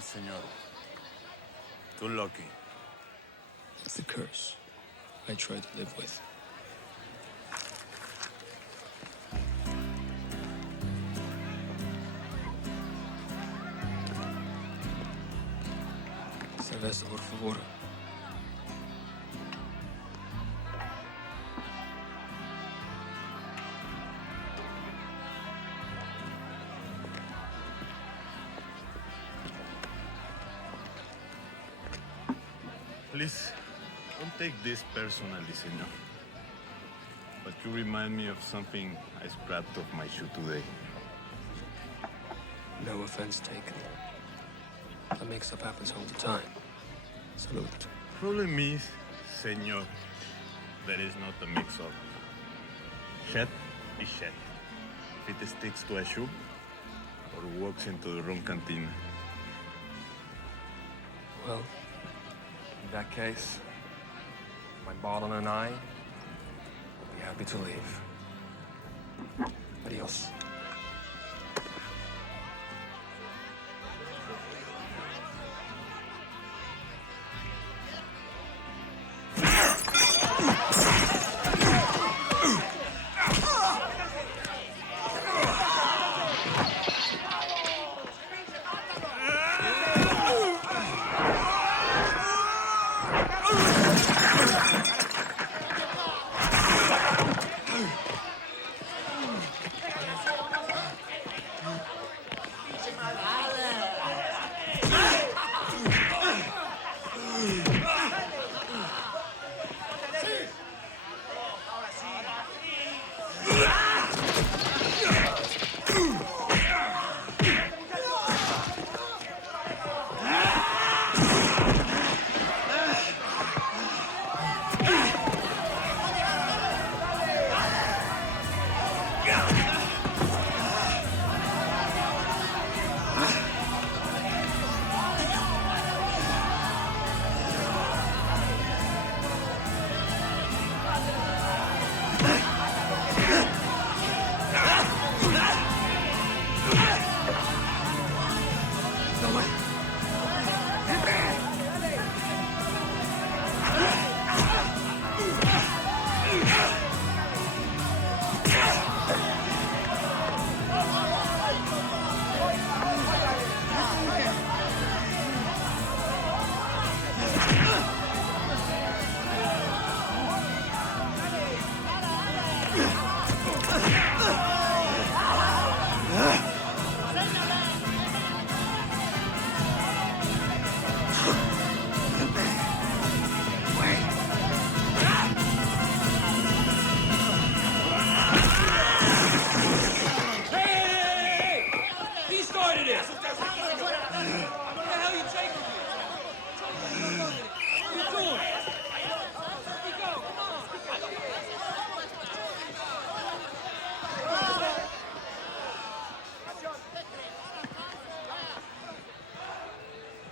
el señor. Too lucky. It's the curse I try to live with. Cerveza, por favor. Please, don't take this personally, senor. But you remind me of something I scrapped off my shoe today. No offense taken. That mix-up happens all the time. Salute. Problem is, senor, there is not a mix-up. Shed is shed. If it sticks to a shoe, or walks into the wrong cantina. Well, in that case, my bottle and I will be happy to leave. Adios.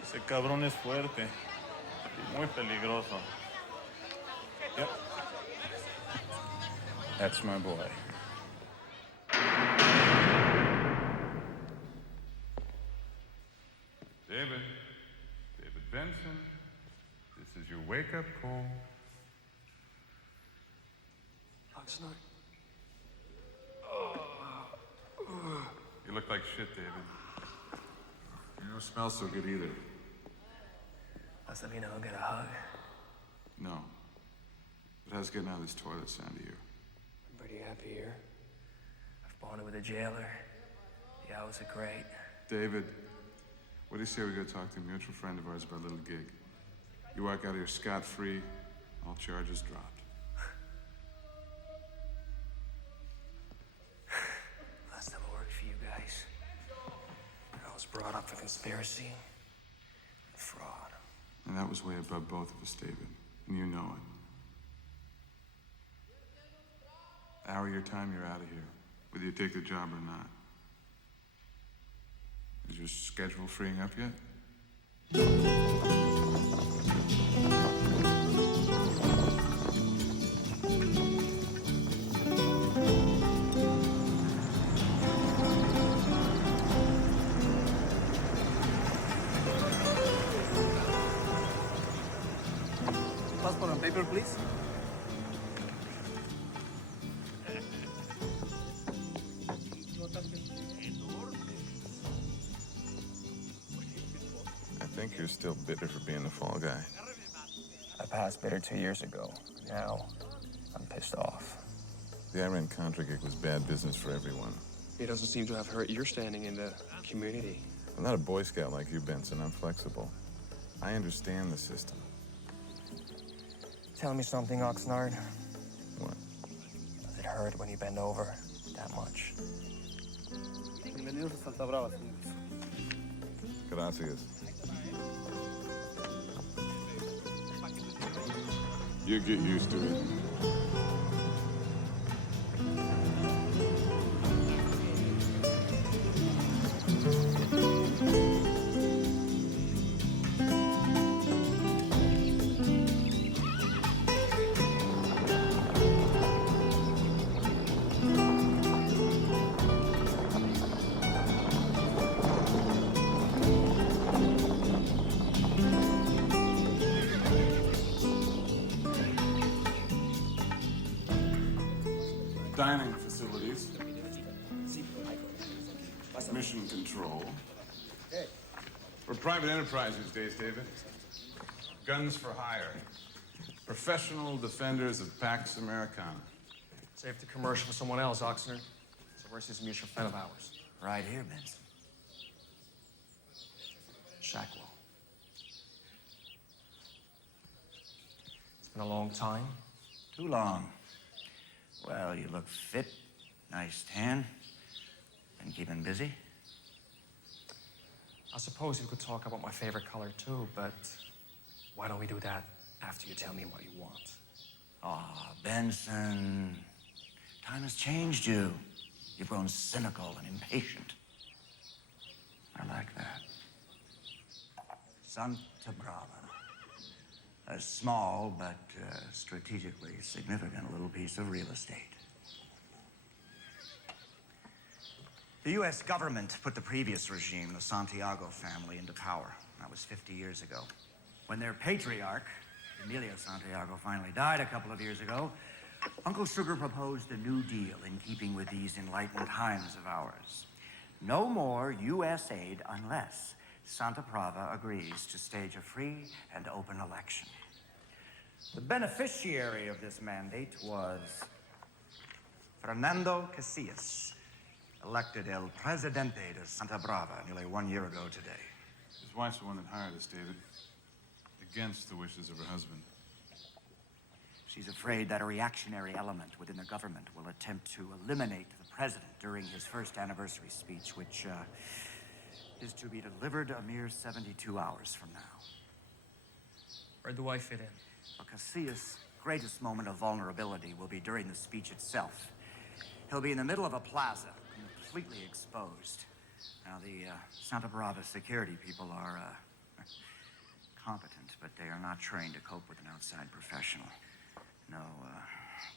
Ese cabrón es fuerte y muy peligroso. Yep. That's my boy. David Benson, this is your wake-up call. Last night. You look like shit, David. You don't smell so good either. Must let me know I'll get a hug. No. But how's getting out of this toilet sound to you? I'm pretty happy here. I've bonded with a jailer. The hours are great. David, what do you say we go talk to a mutual friend of ours about a little gig? You walk out of here scot-free, all charges dropped. Last time I worked for you guys, I was brought up for conspiracy and fraud. And that was way above both of us, David. And you know it. Hour of your time, you're out of here. Whether you take the job or not. Is your schedule freeing up yet? Paper, please. I think you're still bitter for being the fall guy. I passed bitter 2 years ago. Now, I'm pissed off. The Iran-Contra gig was bad business for everyone. It doesn't seem to have hurt your standing in the community. I'm not a Boy Scout like you, Benson. I'm flexible. I understand the system. Tell me something, Oxnard. What? Does it hurt when you bend over that much? Bienvenidos a Santa Brava, señores. Gracias. You get used to it. Dining facilities. Mission control. We're private enterprise these days, David. Guns for hire. Professional defenders of Pax Americana. Save the commercial for someone else, Oxnard. So where's this mutual friend of ours? Right here, Benson. Shackwell. It's been a long time. Too long. Well, you look fit. Nice tan. Been keeping busy? I suppose you could talk about my favorite color too, but why don't we do that after you tell me what you want? Ah, Benson. Time has changed you. You've grown cynical and impatient. I like that. Santa Brava. A small but strategically significant little piece of real estate. The U.S. government put the previous regime, the Santiago family, into power. That was 50 years ago. When their patriarch, Emilio Santiago, finally died a couple of years ago, Uncle Sugar proposed a new deal in keeping with these enlightened times of ours. No more U.S. aid unless Santa Brava agrees to stage a free and open election. The beneficiary of this mandate was Fernando Casillas, elected El Presidente de Santa Brava nearly 1 year ago today. His wife's the one that hired us, David. Against the wishes of her husband. She's afraid that a reactionary element within the government will attempt to eliminate the president during his first anniversary speech, which is to be delivered a mere 72 hours from now. Where do I fit in? Well, Casillas' greatest moment of vulnerability will be during the speech itself. He'll be in the middle of a plaza, completely exposed. Now, the Santa Brava security people are competent, but they are not trained to cope with an outside professional. No,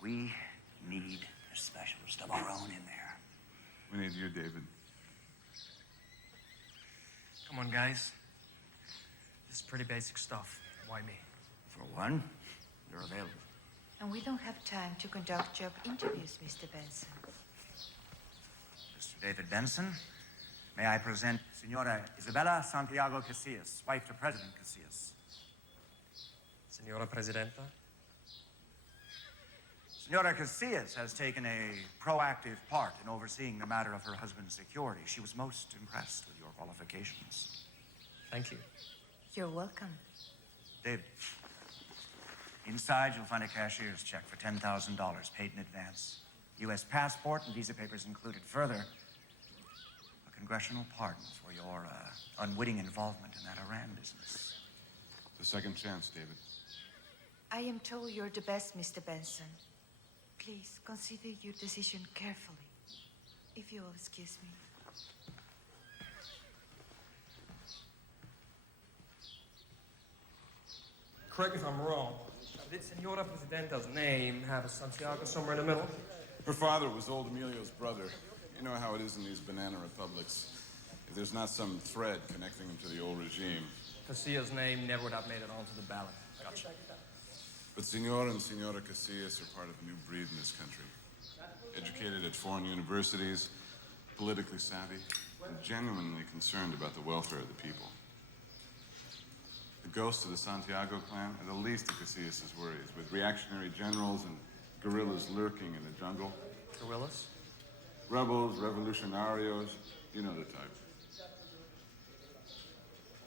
we need a specialist of our own in there. We need you, David. Come on, guys. This is pretty basic stuff. Why me? For one, you're available. And we don't have time to conduct job interviews, Mr. Benson. Mr. David Benson, may I present Senora Isabella Santiago Casillas, wife to President Casillas. Senora Presidenta? Senora Casillas has taken a proactive part in overseeing the matter of her husband's security. She was most impressed with your qualifications. Thank you. You're welcome. David, inside you'll find a cashier's check for $10,000 paid in advance. U.S. passport and visa papers included. Further, a congressional pardon for your unwitting involvement in that Iran business. The second chance, David. I am told you're the best, Mr. Benson. Please consider your decision carefully, if you will excuse me. Correct me if I'm wrong. Did Senora Presidenta's name have a Santiago somewhere in the middle? Her father was old Emilio's brother. You know how it is in these banana republics. If there's not some thread connecting them to the old regime. Casillas' name never would have made it onto the ballot. Gotcha. But Senor and Senora Casillas are part of a new breed in this country. Educated at foreign universities, politically savvy, and genuinely concerned about the welfare of the people. The ghosts of the Santiago clan are the least of Casillas' worries, with reactionary generals and guerrillas lurking in the jungle. Gorillas? Rebels, revolutionarios, you know the type.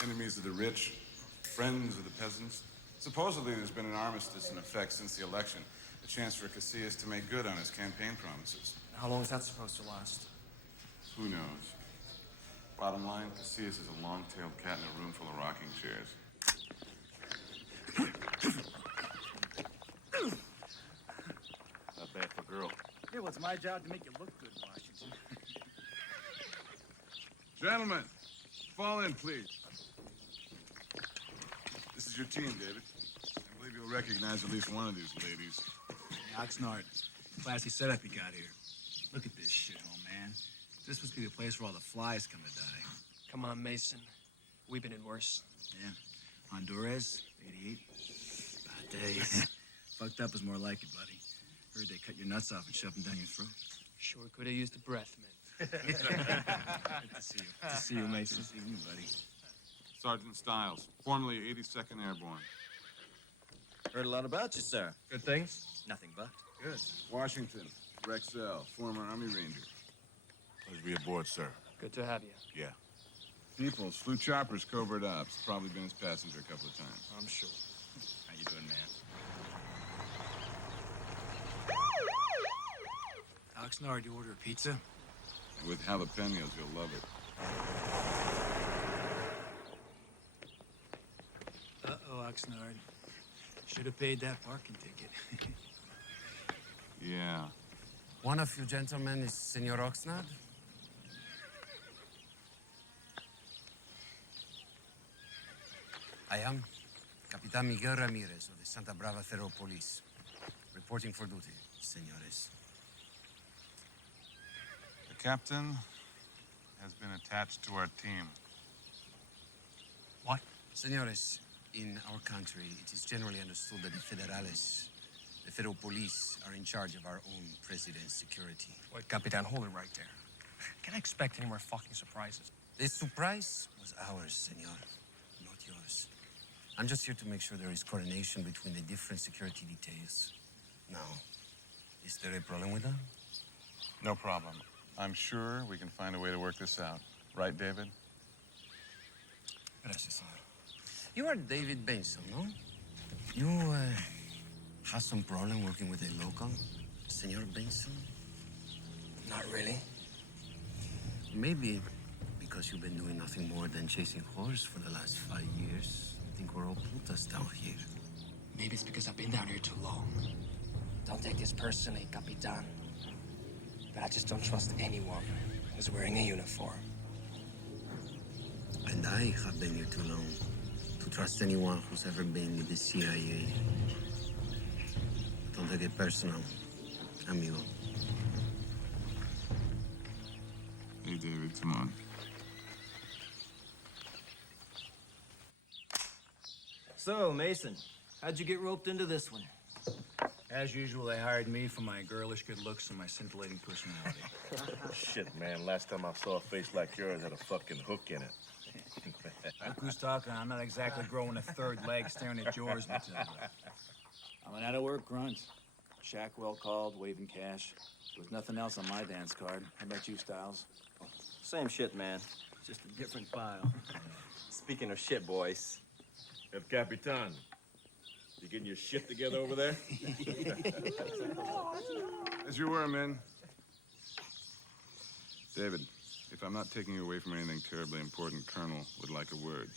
Enemies of the rich, friends of the peasants. Supposedly there's been an armistice in effect since the election, a chance for Casillas to make good on his campaign promises. How long is that supposed to last? Who knows? Bottom line, Casillas is a long-tailed cat in a room full of rocking chairs. Not bad for a girl. Hey, well, it's my job to make you look good, Washington. Gentlemen, fall in, please. This is your team, David. I believe you'll recognize at least one of these ladies. Oxnard, classy setup you got here. Look at this shithole, man. This must be the place where all the flies come to die. Come on, Mason. We've been in worse. Yeah. Honduras, 88. Bad days. Fucked up is more like it, buddy. Heard they cut your nuts off and shoved them down your throat. Sure could have used a breath, man. Good to see you. Good to see you, Mason. Good to see you, buddy. Sergeant Stiles, formerly 82nd Airborne. Heard a lot about you, sir. Good things? Nothing but. Good. Washington, Rexell, former Army Ranger. Pleasure to be aboard, sir. Good to have you. Yeah. Peoples, flew choppers, covert ops. Probably been his passenger a couple of times. I'm sure. How you doing, man? Oxnard, you order a pizza? And with jalapenos, you'll love it. Uh-oh, Oxnard. Should have paid that parking ticket. Yeah. One of you gentlemen is Senor Oxnard? I am Capitan Miguel Ramirez of the Santa Brava Federal Police. Reporting for duty, senores. The captain has been attached to our team. What? Senores, in our country, it is generally understood that the Federales, the Federal Police, are in charge of our own president's security. Wait, Capitan, hold it right there. Can I expect any more fucking surprises? The surprise was ours, senor, not yours. I'm just here to make sure there is coordination between the different security details. Now, is there a problem with that? No problem. I'm sure we can find a way to work this out. Right, David? Gracias, senor. You are David Benson, no? You, have some problem working with a local, Senor Benson? Not really. Maybe because you've been doing nothing more than chasing horse for the last 5 years. I think we're all putas down here. Maybe it's because I've been down here too long. Don't take this personally, Capitan. But I just don't trust anyone who's wearing a uniform. And I have been here too long to trust anyone who's ever been with the CIA. Don't take it personal, amigo. Hey, David, come on. So, Mason, how'd you get roped into this one? As usual, they hired me for my girlish good looks and my scintillating personality. Shit, man. Last time I saw a face like yours had a fucking hook in it. Look who's talking. I'm not exactly growing a third leg staring at yours, Matilda. I'm an out-of-work grunt. Shack well called, waving cash. There's nothing else on my dance card. How about you, Styles? Same shit, man. Just a different file. Speaking of shit, boys. El Capitan, you getting your shit together over there? As you were, men. David, if I'm not taking you away from anything terribly important, Colonel would like a word.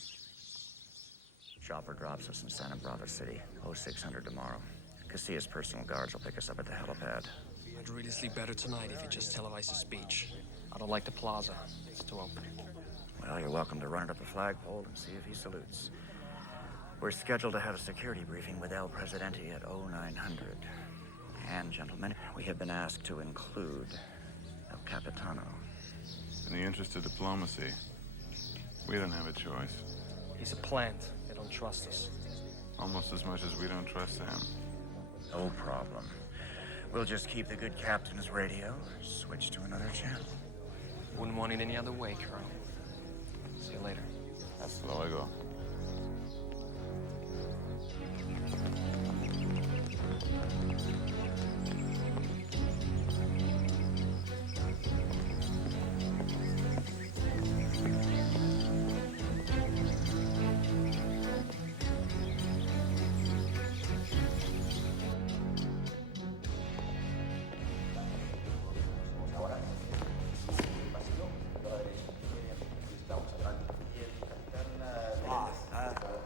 Chopper drops us in Santa Brava City, 0600 tomorrow. Casillas' personal guards will pick us up at the helipad. I'd really sleep better tonight if you just televise the speech. I don't like the plaza. It's too open. Well, you're welcome to run it up the flagpole and see if he salutes. We're scheduled to have a security briefing with El Presidente at 0900. And, gentlemen, we have been asked to include El Capitano. In the interest of diplomacy, we don't have a choice. He's a plant. They don't trust us. Almost as much as we don't trust them. No problem. We'll just keep the good captain's radio, switch to another channel. Wouldn't want it any other way, Colonel. See you later. Hasta luego.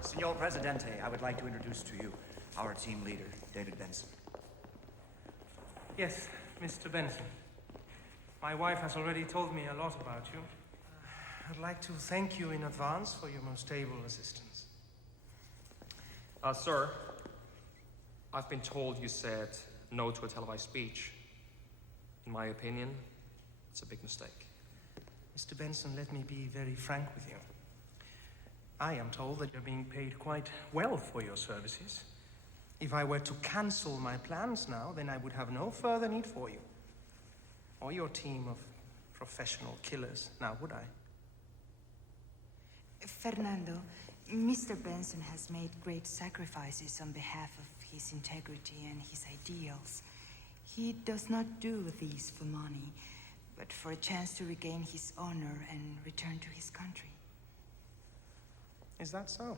Senor Presidente, I would like to introduce to you our team leader, David Benson. Yes, Mr. Benson. My wife has already told me a lot about you. I'd like to thank you in advance for your most able assistance. Sir, I've been told you said no to a televised speech. In my opinion, it's a big mistake. Mr. Benson, let me be very frank with you. I am told that you're being paid quite well for your services. If I were to cancel my plans now, then I would have no further need for you. Or your team of professional killers, now would I? Fernando, Mr. Benson has made great sacrifices on behalf of his integrity and his ideals. He does not do these for money, but for a chance to regain his honor and return to his country. Is that so?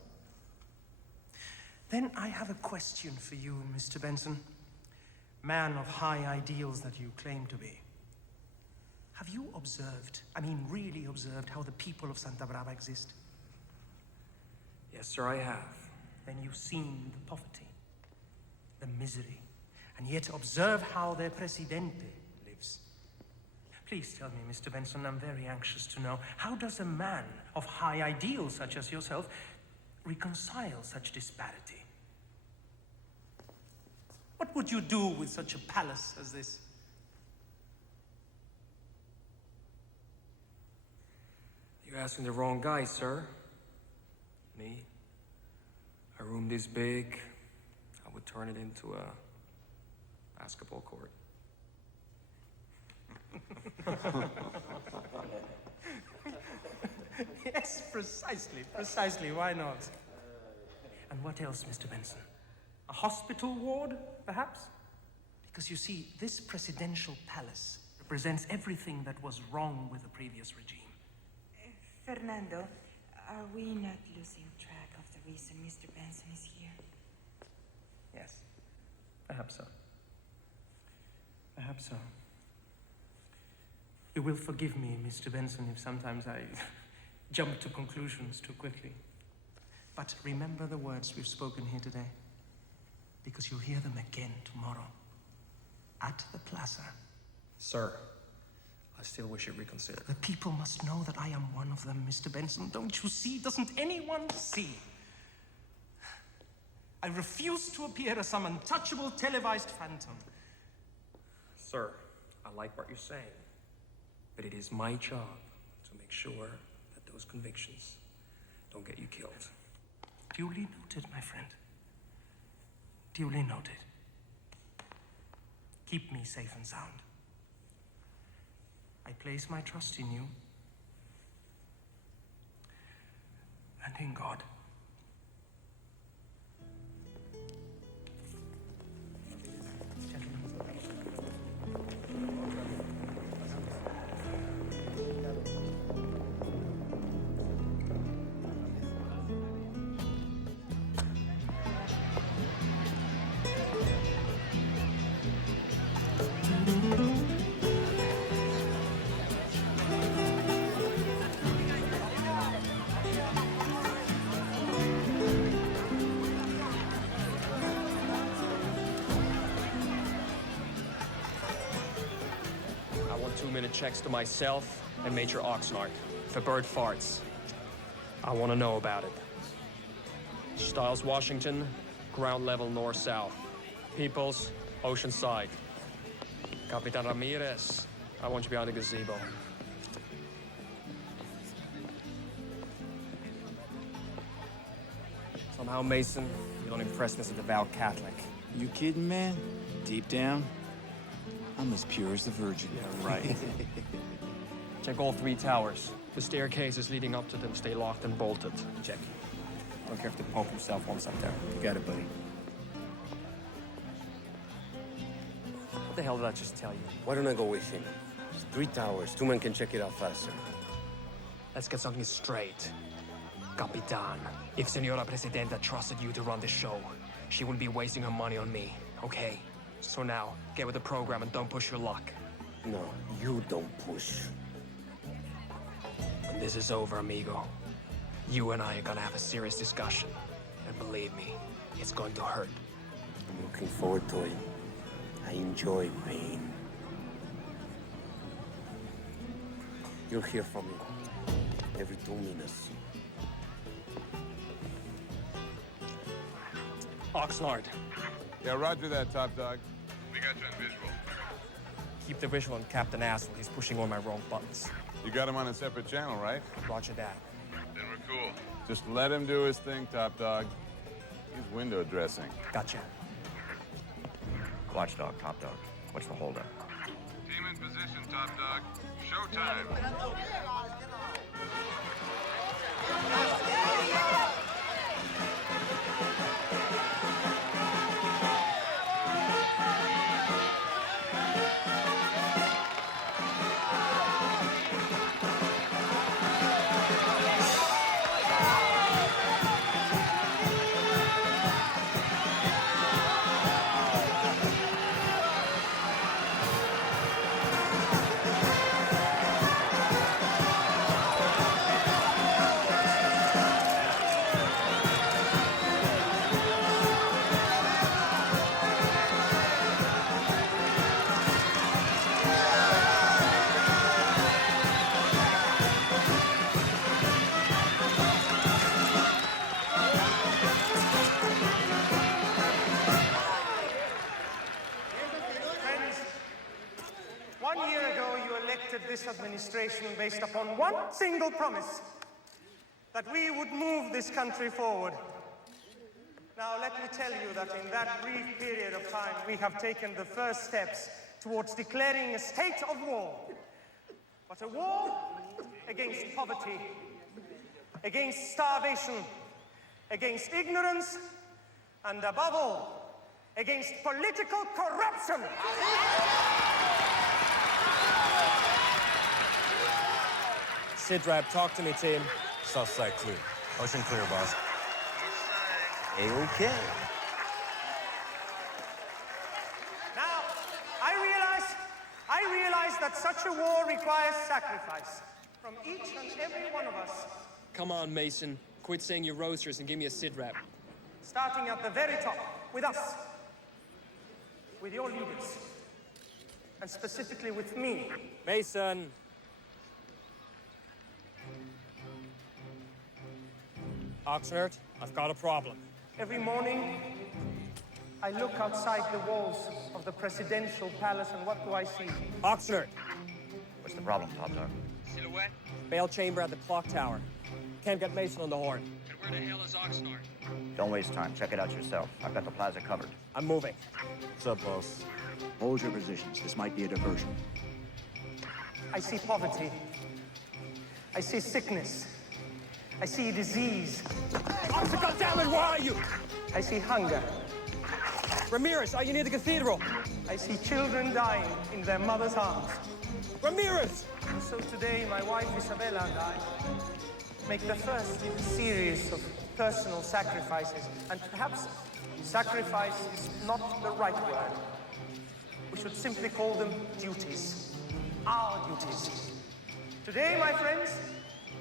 Then I have a question for you, Mr. Benson. Man of high ideals that you claim to be. Have you observed, really observed, how the people of Santa Brava exist? Yes, sir, I have. Then you've seen the poverty, the misery, and yet observe how their presidente lives. Please tell me, Mr. Benson, I'm very anxious to know, how does a man of high ideals such as yourself reconcile such disparity? What would you do with such a palace as this? You're asking the wrong guy, sir. Me? A room this big, I would turn it into a basketball court. Yes, precisely, why not? And what else, Mr. Benson? A hospital ward, perhaps? Because you see, this presidential palace represents everything that was wrong with the previous regime. Fernando, are we not losing track of the reason Mr. Benson is here? Yes, perhaps so. Perhaps so. You will forgive me, Mr. Benson, if sometimes I jump to conclusions too quickly. But remember the words we've spoken here today, because you'll hear them again tomorrow at the plaza. Sir, I still wish you'd reconsider. The people must know that I am one of them, Mr. Benson. Don't you see? Doesn't anyone see? I refuse to appear as some untouchable televised phantom. Sir, I like what you're saying, but it is my job to make sure that those convictions don't get you killed. Duly noted, my friend. Duly noted. Keep me safe and sound. I place my trust in you and in God. I want 2-minute checks to myself and Major Oxnard. If a bird farts, I want to know about it. Stiles, Washington, ground level north-south. Peoples, Oceanside. Capitan Ramirez, I want you behind the gazebo. Somehow, Mason, you don't impress me as a devout Catholic. You kidding, man? Deep down, I'm as pure as the Virgin. Yeah, right. Check all 3 towers. The staircases leading up to them stay locked and bolted. Check. Don't care if the Pope himself wants up there. You got it, buddy. What the hell did I just tell you? Why don't I go with him? It's 3 towers. 2 men can check it out faster. Let's get something straight. Capitan, if Senora Presidenta trusted you to run the show, she wouldn't be wasting her money on me, okay? So now, get with the program and don't push your luck. No, you don't push. When this is over, amigo, you and I are gonna have a serious discussion. And believe me, it's going to hurt. I'm looking forward to it. I enjoy pain. You'll hear from me every 2 minutes. Oxnard, Yeah, roger that, top dog. We got you on visual. keep the visual on Captain Asshole. He's pushing all my wrong buttons. You got him on a separate channel, right? Roger that. Then we're cool. Just let him do his thing, top dog. He's window dressing. Gotcha. Watchdog, top dog. What's the holdup? Team in position, top dog. Showtime. Friends, 1 year ago you elected this administration based upon one single promise, that we would move this country forward. Now let me tell you that in that brief period of time we have taken the first steps towards declaring a state of war. But a war against poverty, against starvation, against ignorance, and above all, against political corruption. Sidrap, talk to me, team. South side clear. Ocean clear, boss. A-okay. Now, I realize that such a war requires sacrifice from each and every one of us, Come on, Mason. Quit saying your roasters and give me a Sidrap. starting at the very top, with us, with your leaders, and specifically with me. Mason! Oxnard, I've got a problem. Every morning, I look outside the walls of the presidential palace, and what do I see? Oxnard! What's the problem, top dog? Silhouette? Bail chamber at the clock tower. Can't get Mason on the horn. And where the hell is Oxnard? Don't waste time. Check it out yourself. I've got the plaza covered. I'm moving. What's up, boss? Hold your positions. This might be a diversion. I see poverty. I see sickness. I see disease. Officer, goddammit, where are you? I see hunger. Ramirez, are you near the cathedral? I see children dying in their mother's arms. Ramirez! So today, my wife Isabella and I make the first in a series of personal sacrifices. And perhaps sacrifice is not the right word. We should simply call them duties. Our duties. Today, my friends,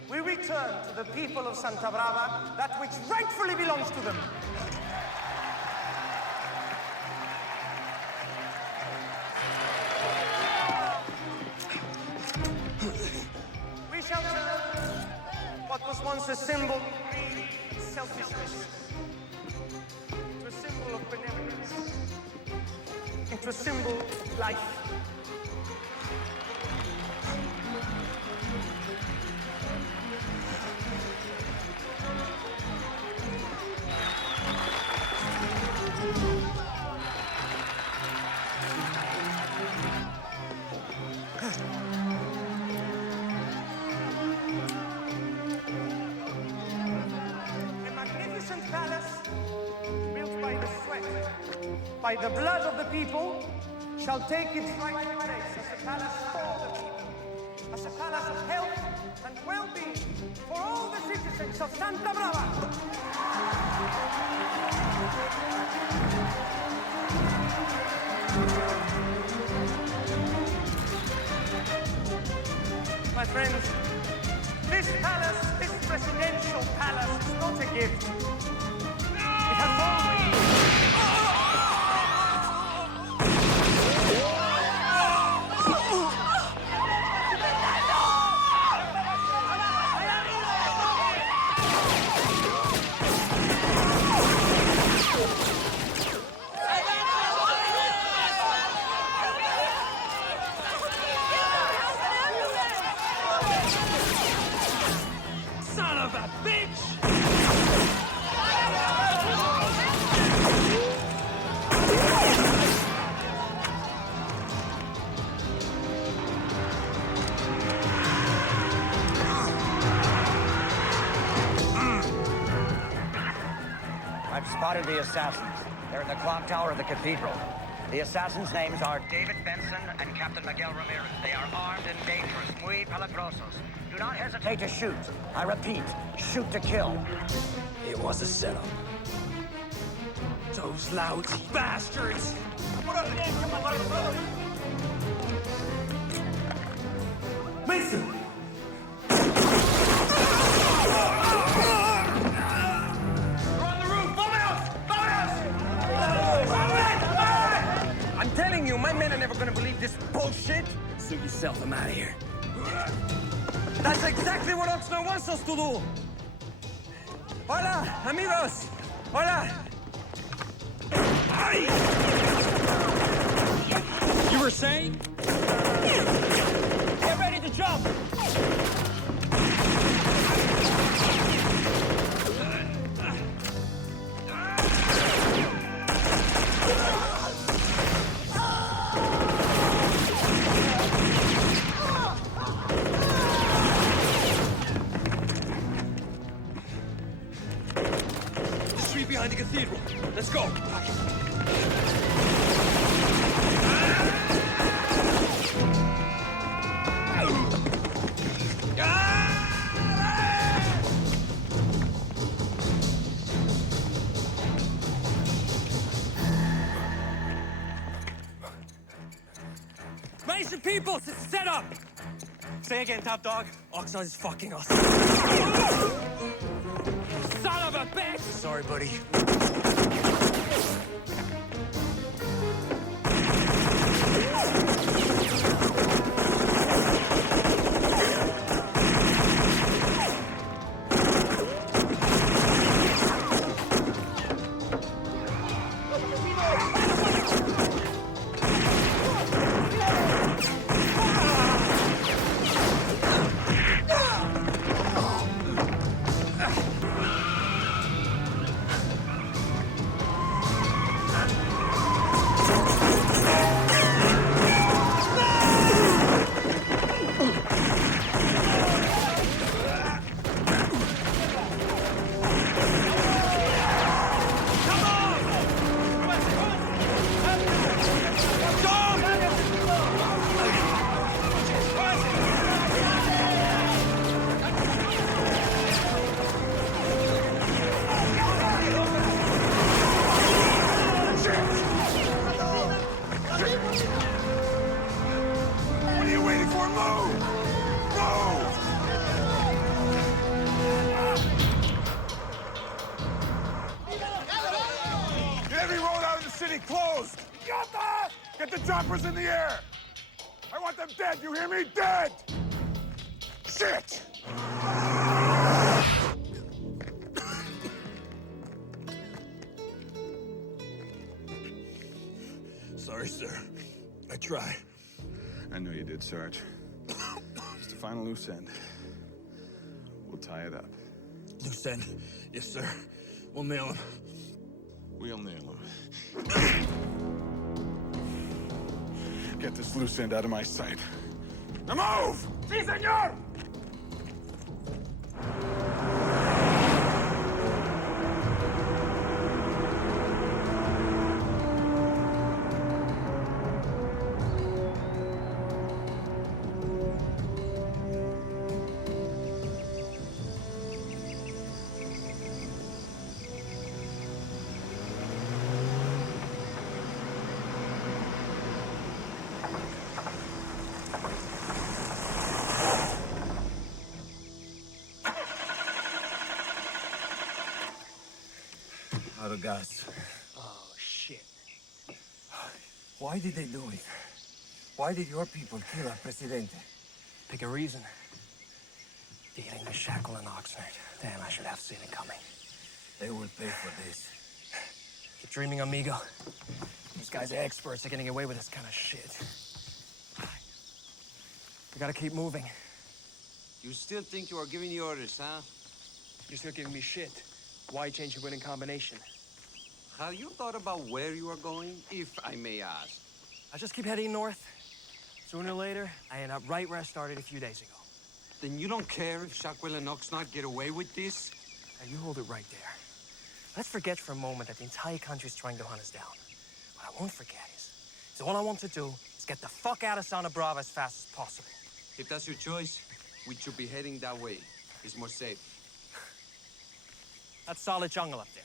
we return to the people of Santa Brava that which rightfully belongs to them. We shall turn what was once a symbol of greed and selfishness into a symbol of benevolence, into a symbol of life. by the blood of the people, shall take its rightful place as a palace for the people, as a palace of health and well-being for all the citizens of Santa Brava. My friends, this palace, this presidential palace, is not a gift. It has always... Son of a bitch! I've spotted the assassins. They're in the clock tower of the cathedral. The assassins' names are David Benson and Captain Miguel Ramirez. They are armed and dangerous, muy peligrosos. Do not hesitate to shoot. I repeat, shoot to kill. It was a setup. Those lousy bastards! Mason! I'm telling you, my men are never gonna believe this bullshit. Suit yourself, I'm out of here. That's exactly what Oxnard wants us to do. Hola, amigos. Hola. You were saying? Get ready to jump. Behind the cathedral. Let's go. Mason Peoples, it's set up. Say again, top dog. Oxnard is fucking us. Son of a bitch! Sorry, buddy. Closed! Get the choppers in the air! I want them dead, you hear me? Dead! Shit! Sorry, sir. I try. I know you did, Sarge. Just a final loose end. We'll tie it up. Loose end. Yes, sir. We'll nail him. We'll nail him. Get this loose end out of my sight. Now move! Si, senor! out of gas. Oh, shit. Why did they do it? Why did your people kill our presidente? Pick a reason. Dealing with Shackle and Oxnard. Damn, I should have seen it coming. They will pay for this. Keep dreaming, amigo. These guys are experts at getting away with this kind of shit. We gotta keep moving. You still think you are giving the orders, huh? You're still giving me shit. Why change your winning combination? Have you thought about where you are going, if I may ask? I just keep heading north. Sooner or later, I end up right where I started a few days ago. Then you don't care if Shackwell and Oxnard get away with this? Now, you hold it right there. Let's forget for a moment that the entire country's trying to hunt us down. What I won't forget is all I want to do is get the fuck out of Santa Brava as fast as possible. If that's your choice, we should be heading that way. It's more safe. That's solid jungle up there.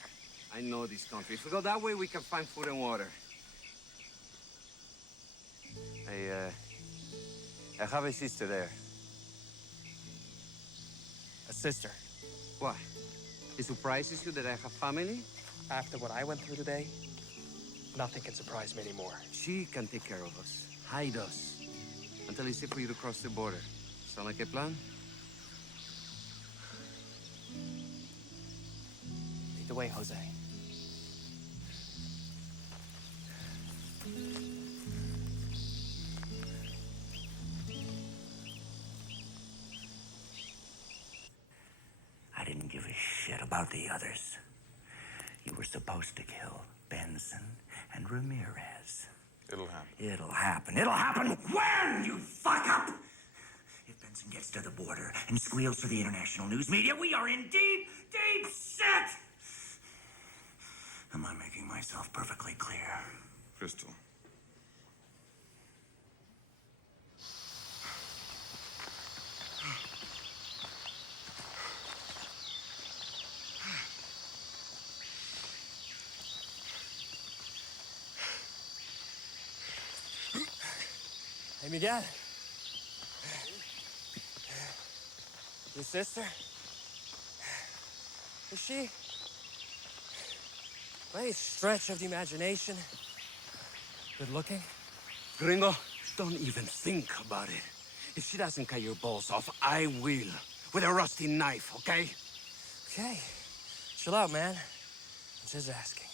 I know this country. If we go that way, we can find food and water. I have a sister there. A sister? What? It surprises you that I have family? After what I went through today, nothing can surprise me anymore. She can take care of us, hide us, until it's safe for you to cross the border. Sound like a plan? Lead the way, Jose. I didn't give a shit about the others. You were supposed to kill Benson and Ramirez. It'll happen. It'll happen. It'll happen when, you fuck up! If Benson gets to the border and squeals for the international news media, we are in deep, deep shit! Am I making myself perfectly clear? Crystal. Hey, Miguel. Your sister? Is she, by any stretch of the imagination, good looking? Gringo, don't even think about it. If she doesn't cut your balls off, I will. With a rusty knife, okay? Okay. Chill out, man. I'm just asking.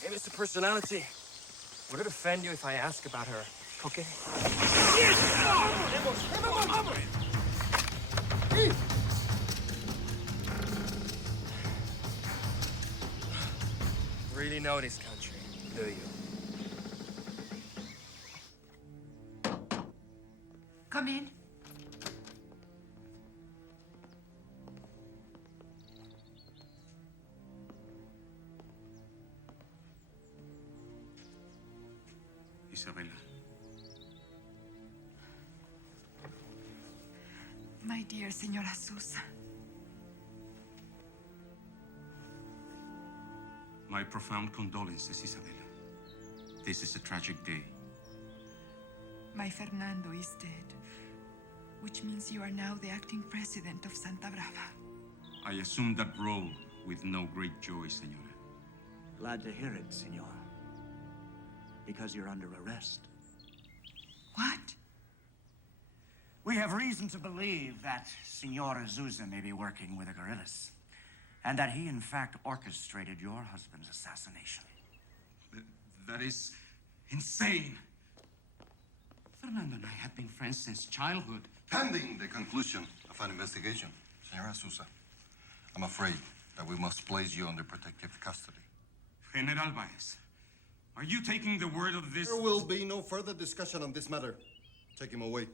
Hey, Mr. Personality. Would it offend you if I ask about her cooking? Really know this country, do you? Come in. Isabella. My dear Señora Sousa. My profound condolences, Isabella. This is a tragic day. My Fernando is dead, which means you are now the acting president of Santa Brava. I assumed that role with no great joy, Senora. Glad to hear it, Senor. Because you're under arrest. What? We have reason to believe that Senor Sousa may be working with the guerrillas, and that he, in fact, orchestrated your husband's assassination. That is insane. Fernando and I have been friends since childhood. Pending the conclusion of an investigation, Senora Sousa, I'm afraid that we must place you under protective custody. General Baez, are you taking the word of this? There will be no further discussion on this matter. Take him away.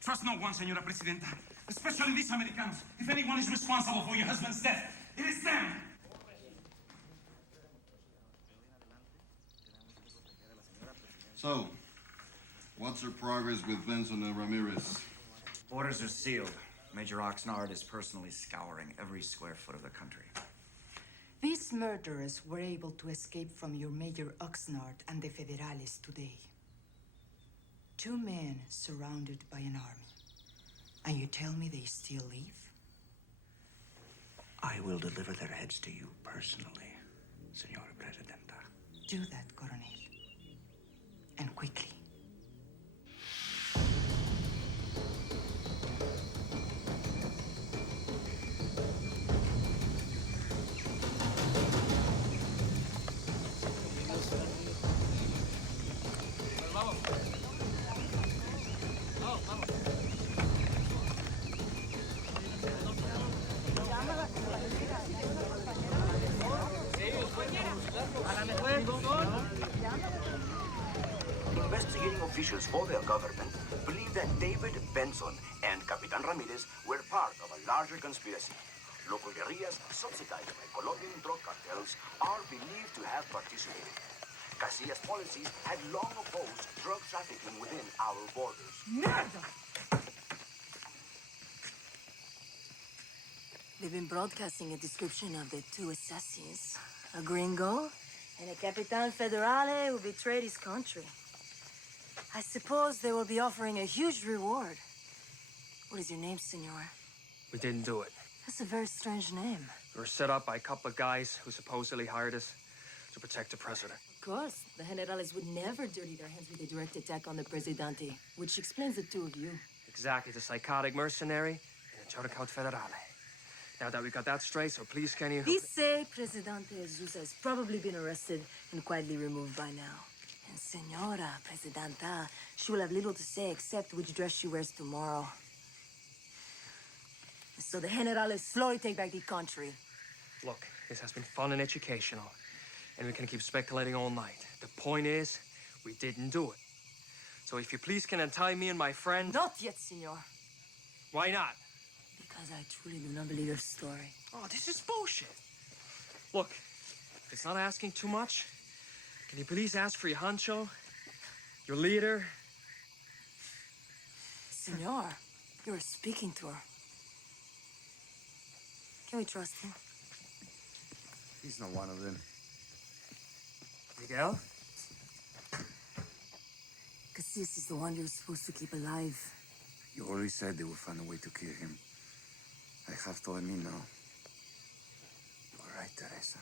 Trust no one, Senora Presidenta. Especially these Americans. If anyone is responsible for your husband's death, it is them! So, what's your progress with Benson and Ramirez? Orders are sealed. Major Oxnard is personally scouring every square foot of the country. These murderers were able to escape from your Major Oxnard and the Federales today. 2 men surrounded by an army. And you tell me they still leave? I will deliver their heads to you personally, Senora Presidenta. Do that, Coronel. And quickly. Investigating officials for their government believe that David Benson and Capitan Ramirez were part of a larger conspiracy. Local guerrillas, subsidized by Colombian drug cartels, are believed to have participated. Casillas' policies had long opposed drug trafficking within our borders. Murder! They've been broadcasting a description of the two assassins. A gringo and a Capitan Federale who betrayed his country. I suppose they will be offering a huge reward. What is your name, senor? We didn't do it. That's a very strange name. We were set up by a couple of guys who supposedly hired us to protect the president. Of course, the generales would never dirty their hands with a direct attack on the Presidente, which explains the two of you. Exactly, the psychotic mercenary and the Choricaut Federale. Now that we got that straight, so please can you... Dice Presidente Jesus has probably been arrested and quietly removed by now. And Senora Presidenta, she will have little to say except which dress she wears tomorrow. So the generales slowly take back the country. Look, this has been fun and educational, and we can keep speculating all night. The point is, we didn't do it. So if you please can untie me and my friend... Not yet, senor. Why not? Because I truly do not believe your story. Oh, this is bullshit. Look, if it's not asking too much, can you please ask for your honcho, your leader? Senor, you are speaking to her. Can we trust him? He's not one of them. Miguel? Casillas is the one you're supposed to keep alive. You already said they would find a way to kill him. I have to admit now. You are right, Teresa.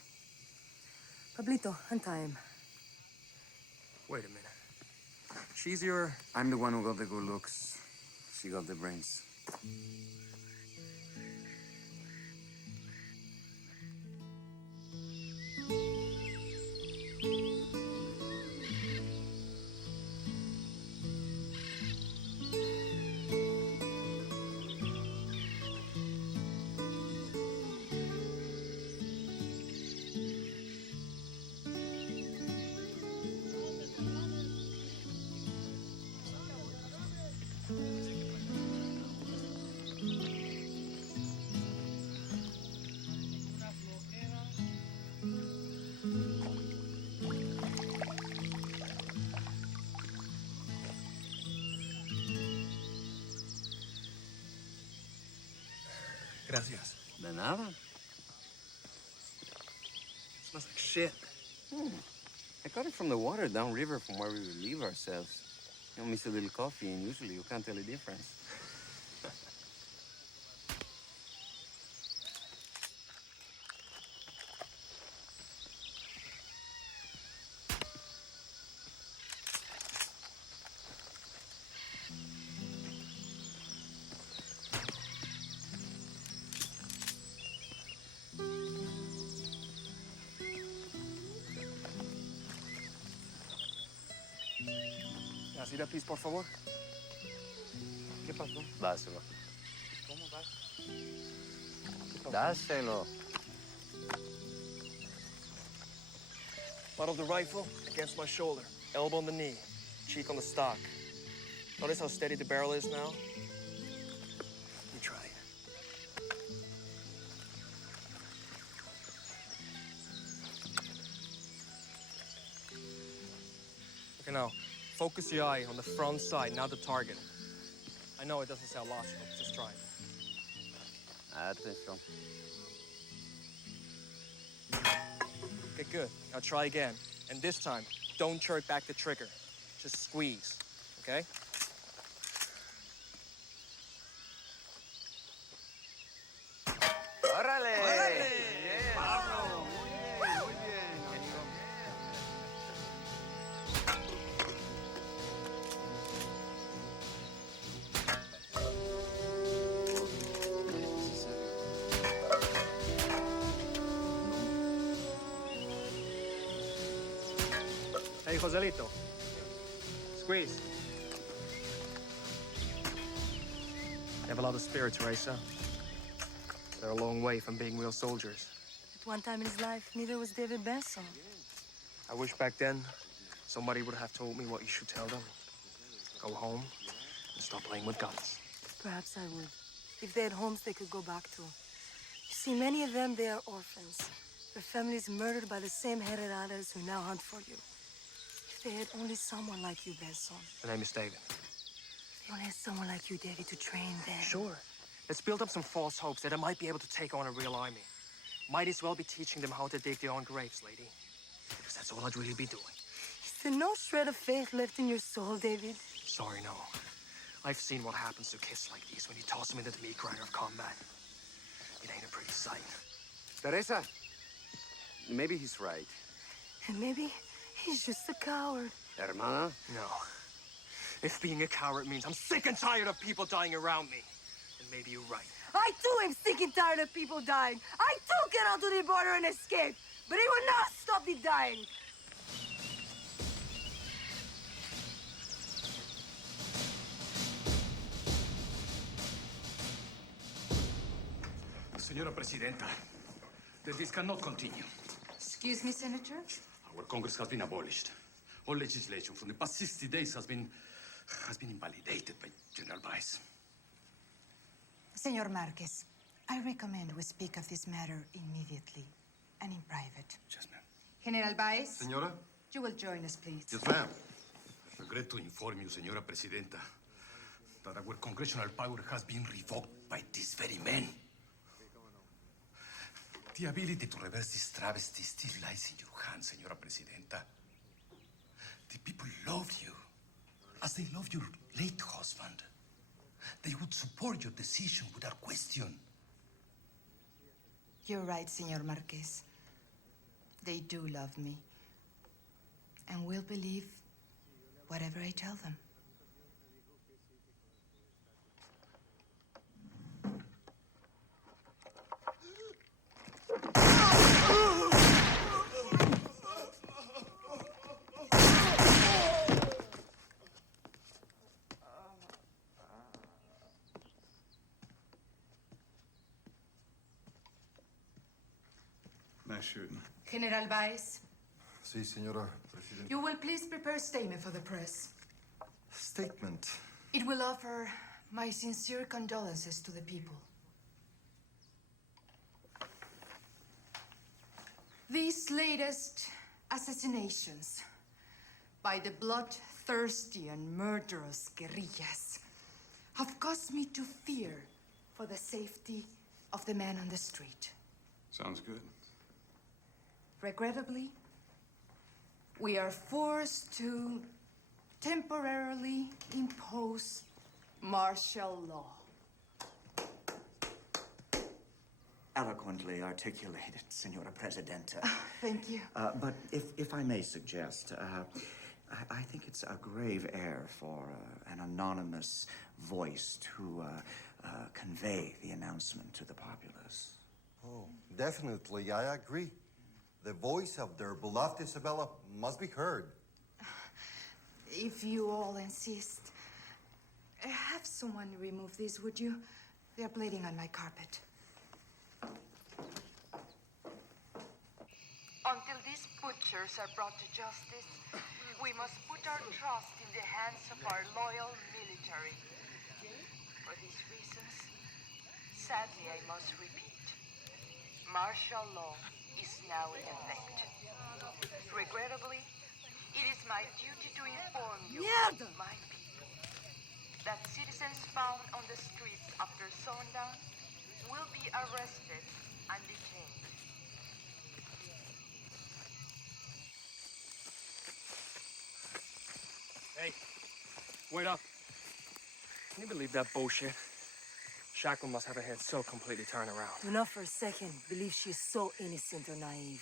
Pablito, untie him. Wait a minute. She's your... I'm the one who got the good looks. She got the brains. Gracias. De nada. Smells like shit. I got it from the water downriver from where we relieve ourselves. You know, miss a little coffee, and usually you can't tell the difference. Nacida, please, por favor. ¿Qué pasó? Dáselo. ¿Cómo vas? Dáselo. Butt of the rifle against my shoulder, elbow on the knee, cheek on the stock. Notice how steady the barrel is now? You try it. Okay, now, focus your eye on the front side, not the target. I know it doesn't sound logical, just try it. Atención. Okay, good. Now try again. And this time, don't jerk back the trigger. Just squeeze, okay? Hey, Joselito. Squeeze. You have a lot of spirit, Teresa. They're a long way from being real soldiers. At one time in his life, neither was David Benson. I wish back then somebody would have told me what you should tell them. Go home and stop playing with guns. Perhaps I would. If they had homes they could go back to. You see, many of them, they are orphans. Their families murdered by the same generales who now hunt for you. If they had only someone like you, Benson. The name is David. If they only had someone like you, David, to train them. Sure. Let's build up some false hopes that I might be able to take on a real army. Might as well be teaching them how to dig their own graves, lady. Because that's all I'd really be doing. Is there no shred of faith left in your soul, David? Sorry, no. I've seen what happens to kids like these when you toss them into the meat grinder of combat. It ain't a pretty sight. Teresa, maybe he's right. And maybe he's just a coward. Hermana? No. If being a coward means I'm sick and tired of people dying around me, then maybe you're right. I too am sick and tired of people dying. I too get out to the border and escape. But he will not stop the dying. Señora Presidenta, this cannot continue. Excuse me, Senator? Our Congress has been abolished. All legislation from the past 60 days has been invalidated by General Vice. Senor Marquez, I recommend we speak of this matter immediately and in private. Yes, ma'am. General Baez, Senora? you will join us, please. Yes, ma'am. I regret to inform you, Señora Presidenta, that our congressional power has been revoked by these very men. The ability to reverse this travesty still lies in your hands, Señora Presidenta. The people love you, as they love your late husband. They would support your decision without question. You're right, Senor Marquez. They do love me. And will believe whatever I tell them. Nice shooting. General Baez, Sí, señora Presidenta. you will please prepare a statement for the press. Statement. It will offer my sincere condolences to the people. These latest assassinations by the bloodthirsty and murderous guerrillas have caused me to fear for the safety of the man on the street. Sounds good. Regrettably, we are forced to temporarily impose martial law. Eloquently articulated, Senora Presidenta. Thank you. But if I may suggest, I think it's a grave error for an anonymous voice to convey the announcement to the populace. Oh, definitely, I agree. The voice of their beloved Isabella must be heard. If you all insist, have someone remove these, would you? They're bleeding on my carpet. Until these butchers are brought to justice, we must put our trust in the hands of our loyal military. For these reasons, sadly I must repeat, martial law is now in effect. Regrettably, it is my duty to inform you, my people, that citizens found on the streets after sundown will be arrested and detained. Hey, wait up. Can you believe that bullshit? Shackle must have her head so completely turned around. Do not for a second believe she is so innocent or naive.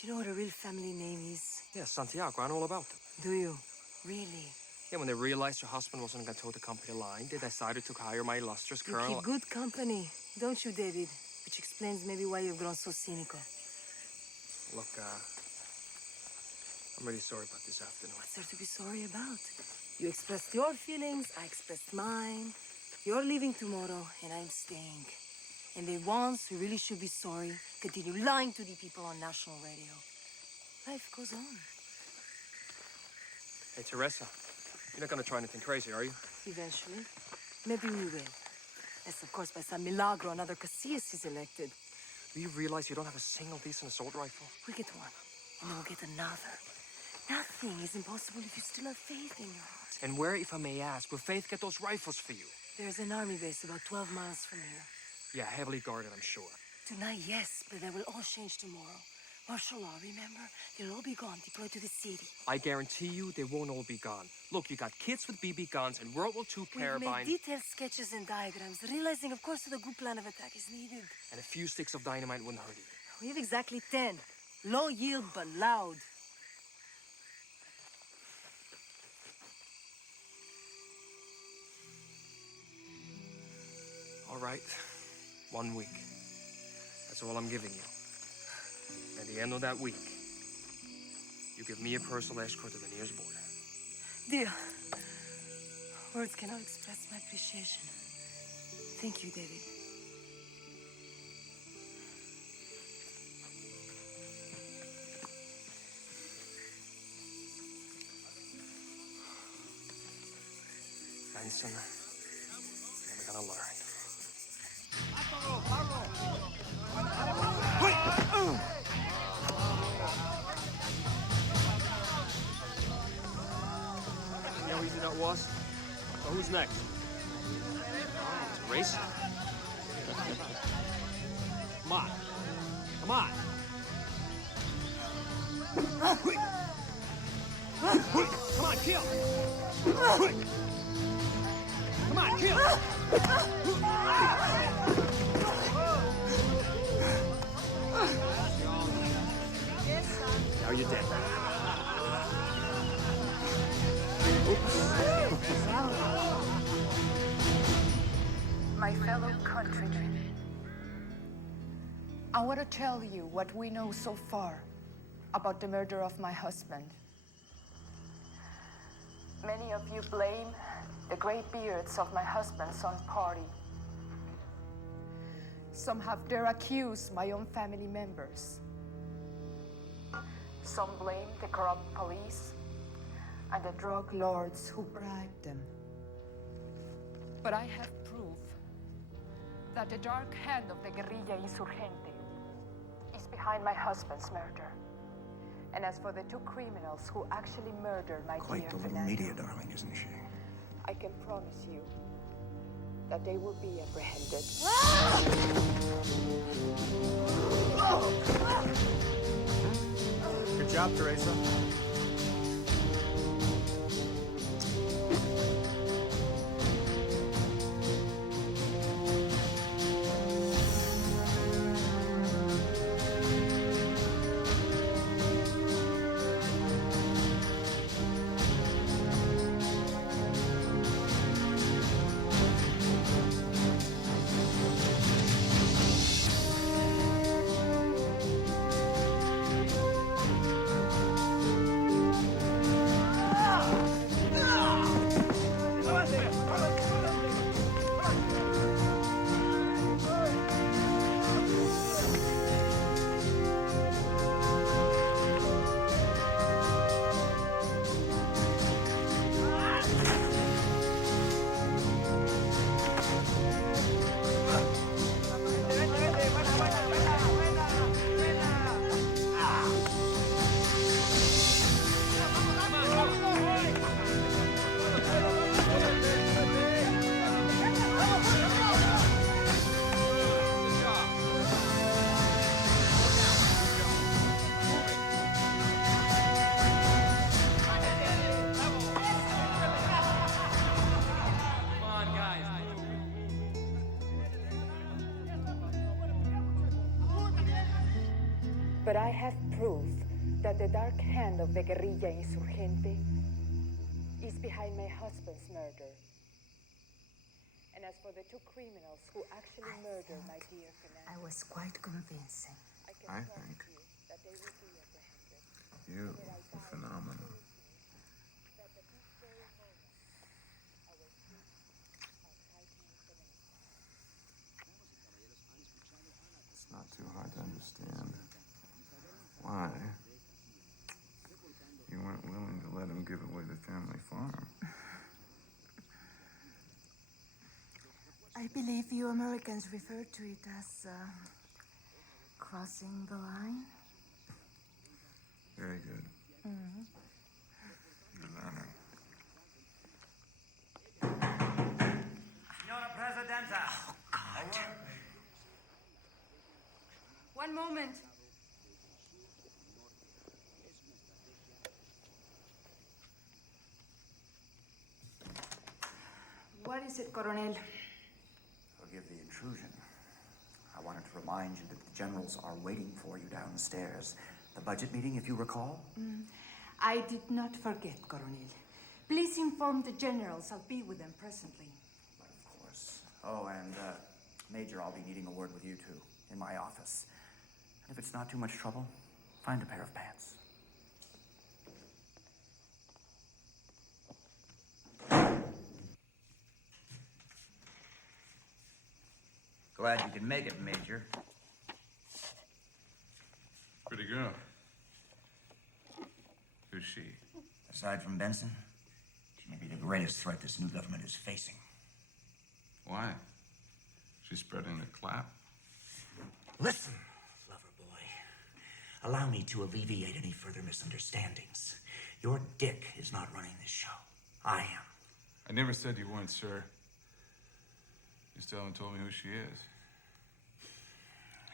Do you know what her real family name is? Yeah, Santiago, I know all about them. Do you? Really? Yeah, when they realized your husband wasn't gonna toe the company line, they decided to hire my illustrious You colonel. keep good company, don't you, David? Which explains maybe why you've grown so cynical. Look, I'm really sorry about this afternoon. What's there to be sorry about? You expressed your feelings, I expressed mine. You're leaving tomorrow, and I'm staying. And the ones who really should be sorry continue lying to the people on national radio. Life goes on. Hey, Teresa, you're not gonna try anything crazy, are you? Eventually. Maybe we will. Unless, of course, by some milagro, another Casillas is elected. Do you realize you don't have a single decent assault rifle? We get one, and then we'll get another. Nothing is impossible if you still have faith in your heart. And where, if I may ask, will Faith get those rifles for you? There's an army base about 12 miles from here. Yeah, heavily guarded, I'm sure. Tonight, yes, but that will all change tomorrow. Martial law, remember? They'll all be gone, deployed to the city. I guarantee you they won't all be gone. Look, you got kids with BB guns and World War II We've carabines. made detailed sketches and diagrams, realizing, of course, that a good plan of attack is needed. And a few sticks of dynamite wouldn't hurt either. We have exactly 10. Low yield, but loud. All right. 1 week. That's all I'm giving you. At the end of that week, you give me a personal escort to the nearest border. Deal. Words cannot express my appreciation. Thank you, David. Benson, never gonna learn. See how easy that was? So who's next? Oh, it's a race. Come on. Come on. Come on, kill. Come on, kill. Now you're dead. My fellow countrymen, I want to tell you what we know so far about the murder of my husband. Many of you blame the gray beards of my husband's son party. Some have dare accuse my own family members. Some blame the corrupt police and the drug lords who bribed them. But I have proof that the dark hand of the guerrilla insurgente is behind my husband's murder. And as for the two criminals who actually murdered my Quite dear the little Fernando, media darling, isn't she? I can promise you that they will be apprehended. Good job, Teresa. But I have proof that the dark hand of the guerrilla insurgente is behind my husband's murder. And as for the two criminals who actually murdered my dear Fernando, I was quite convincing. I can promise you that they will be apprehended. You, phenomenal. It's not too hard to understand why you weren't willing to let him give away the family farm. I believe you Americans refer to it as crossing the line. Very good. Mm-hmm. You're learning. Signora Presidenta. Oh, God. One moment. What is it, Coronel? Forgive the intrusion. I wanted to remind you that the generals are waiting for you downstairs. The budget meeting, if you recall? I did not forget, Coronel. Please inform the generals. I'll be with them presently. Of course. Oh, and, Major, I'll be needing a word with you, too, in my office. And if it's not too much trouble, find a pair of pants. Glad you can make it, Major. Pretty girl. Who's she? Aside from Benson, she may be the greatest threat this new government is facing. Why? She's spreading the clap. Listen, lover boy. Allow me to alleviate any further misunderstandings. Your dick is not running this show. I am. I never said you weren't, sir. You still haven't told me who she is.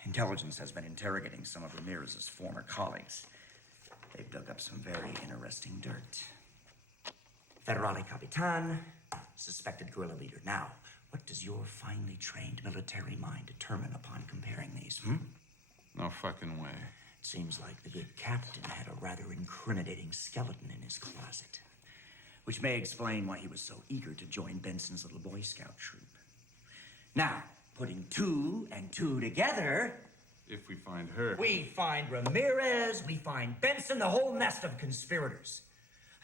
Intelligence has been interrogating some of Ramirez's former colleagues. They've dug up some very interesting dirt. Federale Capitan, suspected guerrilla leader. Now, what does your finely trained military mind determine upon comparing these, No fucking way. It seems like the good captain had a rather incriminating skeleton in his closet, which may explain why he was so eager to join Benson's little Boy Scout troop. Now, putting 2 and 2 together... If we find her... We find Ramirez, we find Benson, the whole nest of conspirators.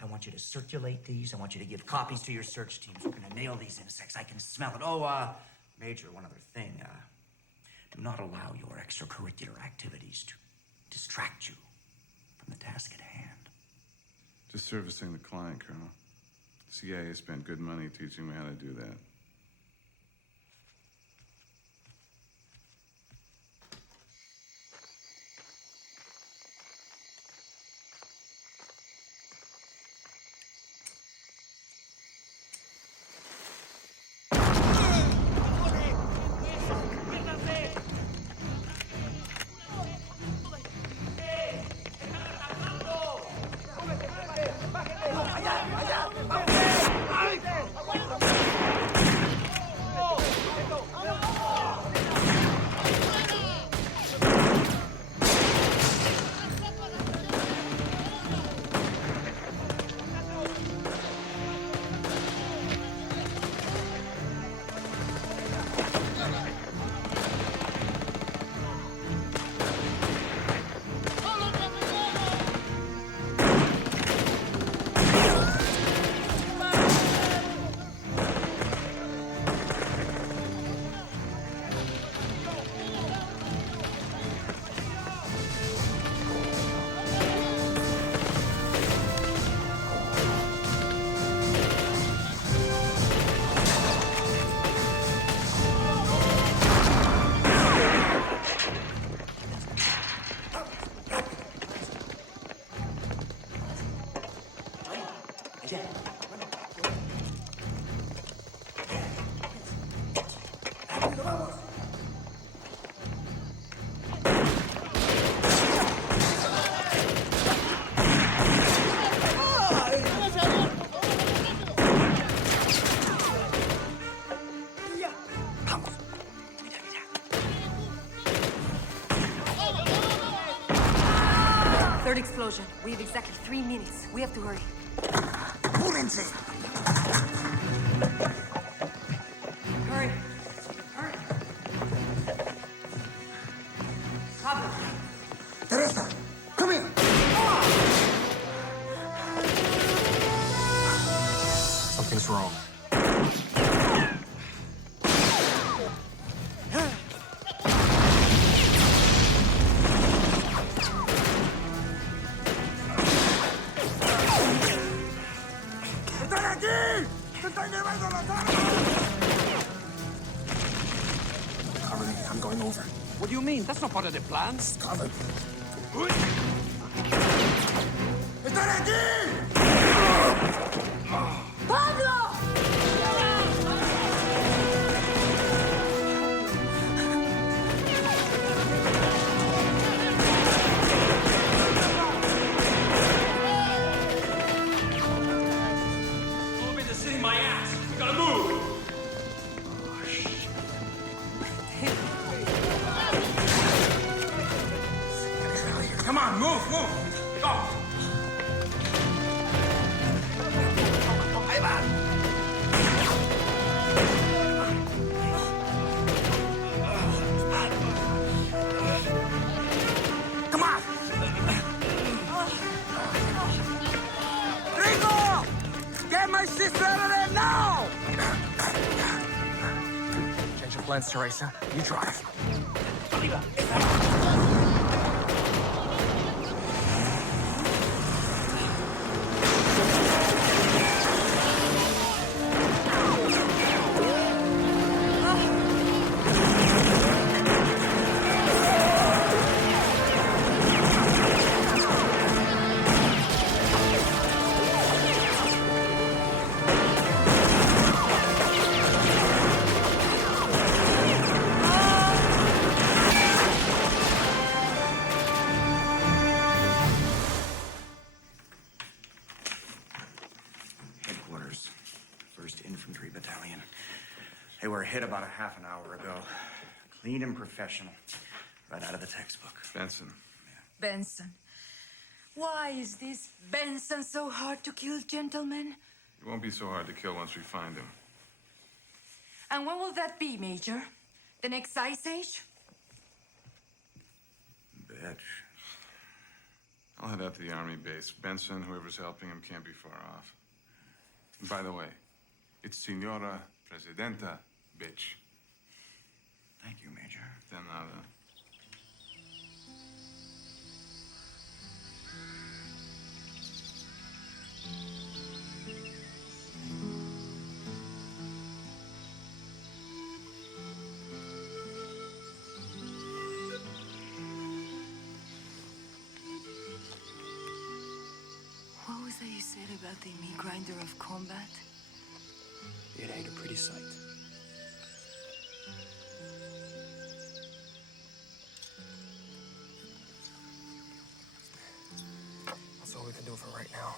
I want you to circulate these. I want you to give copies to your search teams. We're gonna nail these insects. I can smell it. Oh, Major, one other thing. Do not allow your extracurricular activities to distract you from the task at hand. Just servicing the client, Colonel. The CIA spent good money teaching me how to do that. Third explosion. We have exactly 3 minutes. We have to hurry. Hurry. Hurry. Pablo. Teresa, come here. What's wrong? ¡Están aquí! ¡Se están llevando las armas! Cover me. I'm going over. What do you mean? That's not part of the plans. Cover. ¡Están aquí! Pablo! Move into sitting my ass. We gotta move. Come on, move, move! Go! Ahí va! Come on! Rico! Get my sister out of there now! Change of plans, Teresa. You drive. Headquarters, 1st Infantry Battalion. They were hit about a half an hour ago. Clean and professional. Right out of the textbook. Benson. Benson. Why is this Benson so hard to kill, gentlemen? It won't be so hard to kill once we find him. And when will that be, Major? The next Ice Age? Bitch. I'll head out to the army base. Benson, whoever's helping him, can't be far off. And by the way, it's Senora Presidenta, bitch. Thank you, Major. De nada. What was that you said about the meat grinder of combat? It ain't a pretty sight. That's all we can do for right now.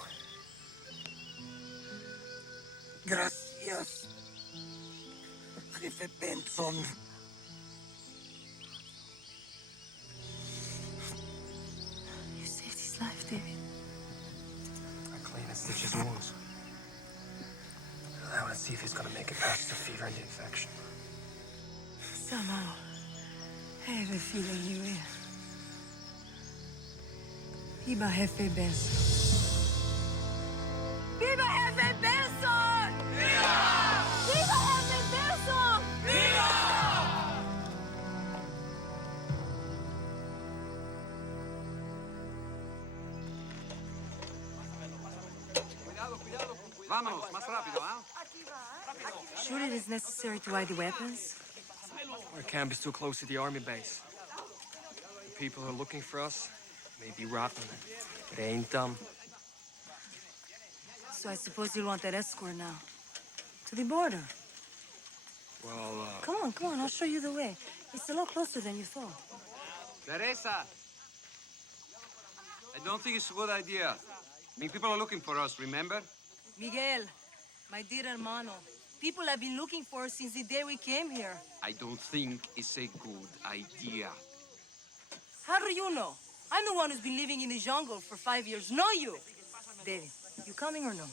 Gracias, Jefe Benson. You saved his life, David. I clean and stitch his wounds. I want to see if he's gonna make it past the fever and the infection. Somehow, I have a feeling you will. Viva Jefe Benson. Viva Jefe Benson! Viva! Viva Jefe Benson! Viva! Vámonos, más rápido, ¿ah? Sure it is necessary to hide the weapons? Our camp is too close to the army base. The people who are looking for us may be rotten, but they ain't dumb. So I suppose you'll want that escort now. To the border. Well, Come on, I'll show you the way. It's a lot closer than you thought. Teresa! I don't think it's a good idea. I mean, people are looking for us, remember? Miguel, my dear hermano, people have been looking for us since the day we came here. I don't think it's a good idea. How do you know? I'm the one who's been living in the jungle for 5 years, not you. David, you coming or no?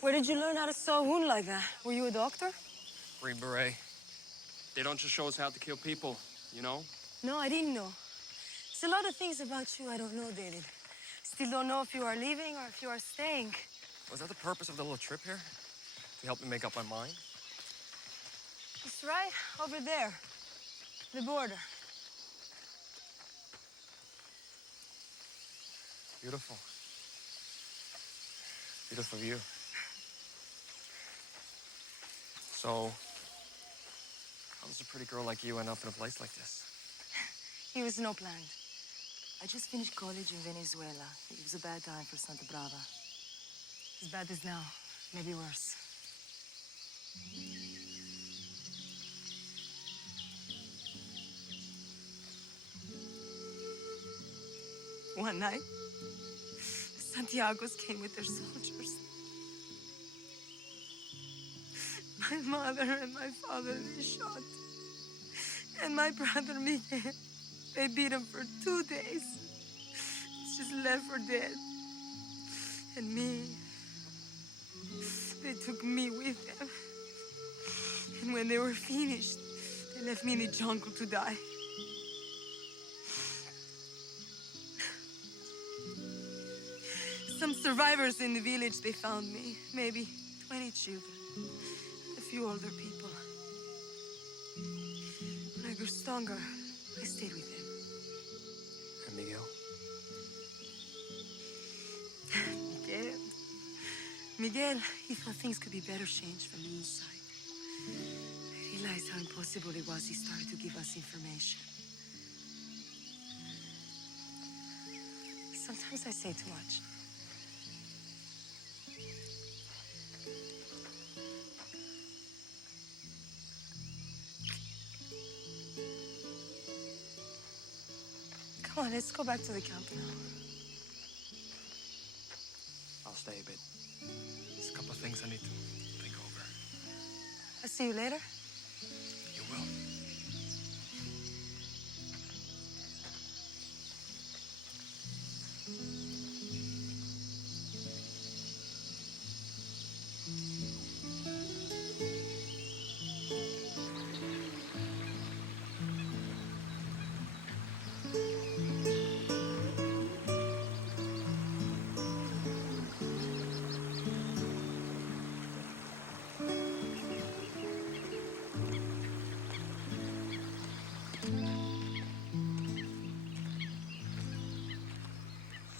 Where did you learn how to sew a wound like that? Were you a doctor? Green Beret. They don't just show us how to kill people, you know? No, I didn't know. There's a lot of things about you I don't know, David. Still don't know if you are leaving or if you are staying. Was that the purpose of the little trip here? To help me make up my mind? It's right over there. The border. Beautiful. Beautiful view. So, how does a pretty girl like you end up in a place like this? It was no plan. I just finished college in Venezuela. It was a bad time for Santa Brava. As bad as now, maybe worse. One night, the Santiagos came with their soldiers. My mother and my father, they shot. And my brother, Miguel, they beat him for 2 days. He's just left for dead. And me, they took me with them. And when they were finished, they left me in the jungle to die. Some survivors in the village, they found me. Maybe 20 children. A few older people. When I grew stronger, I stayed with them. And Miguel? Miguel, he thought things could be better changed from the inside. I realized how impossible it was. He started to give us information. Sometimes I say too much. Come on, let's go back to the camp now. I'll stay a bit. There's a couple of things I need to think over. I'll see you later. You will.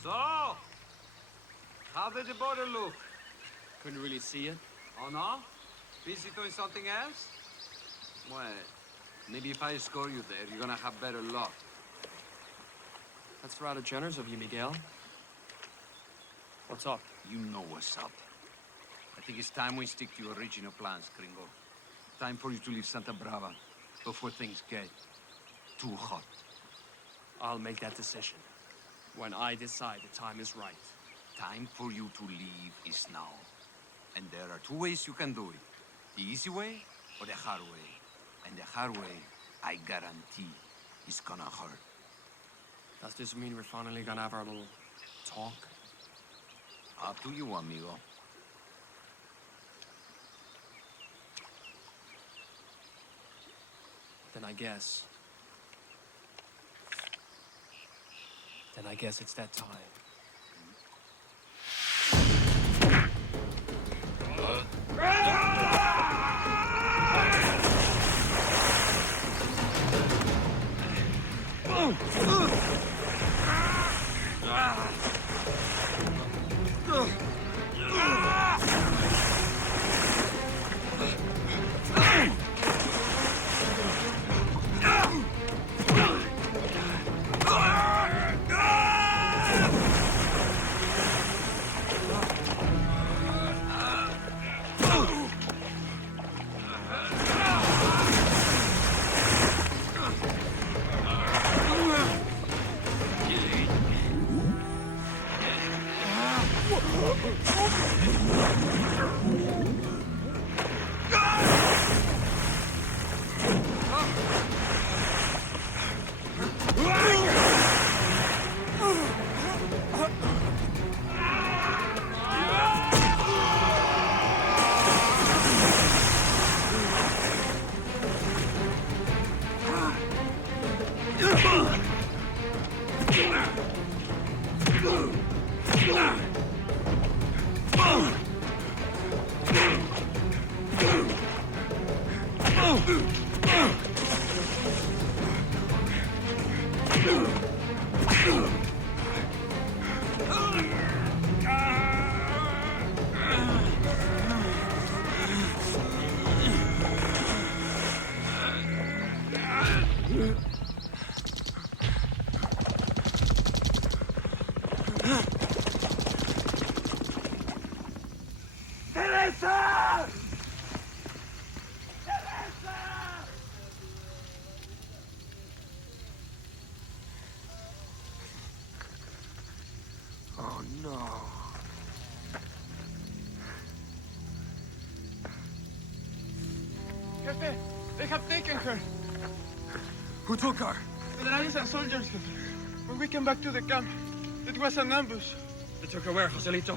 So, how did the border look? Couldn't really see it. Oh, no? Busy doing something else? Well, maybe if I escort you there, you're gonna have better luck. That's rather generous of you, Miguel. What's up? You know what's up. I think it's time we stick to your original plans, Gringo. Time for you to leave Santa Brava before things get too hot. I'll make that decision when I decide the time is right. Time for you to leave is now. And there are 2 ways you can do it. The easy way or the hard way. And the hard way, I guarantee, is gonna hurt. Does this mean we're finally gonna have our little talk? Up to you, amigo. Then I guess it's that time. Oh no. Jefe, they have taken her. Who took her? Federales and soldiers, Jefe. When we came back to the camp, it was an ambush. They took her where, Joselito?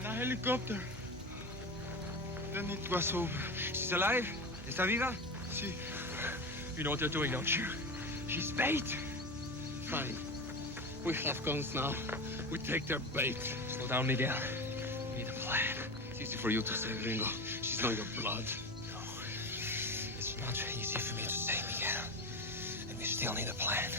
In a helicopter. Then it was over. She's alive? Está viva? Sí. You know what they're doing, don't you? She's bait. Fine. We have guns now. We take their bait. Slow down, Miguel. We need a plan. It's easy for you to say, Gringo. She's not your blood. No. It's not easy for me to say, Miguel. And we still need a plan.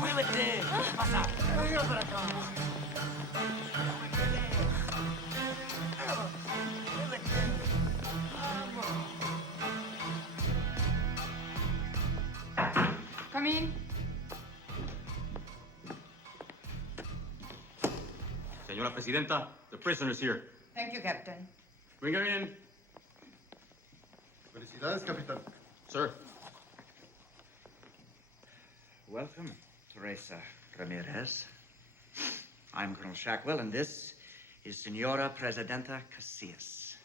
¡Muévete! ¿Qué pasa? Venga para acá. Come in. Señora Presidenta, the prisoner's here. Thank you, Captain. Bring her in. Felicidades, Capitán. Sir. Welcome, Teresa Ramirez. I'm Colonel Shackwell, and this is Senora Presidenta Casillas.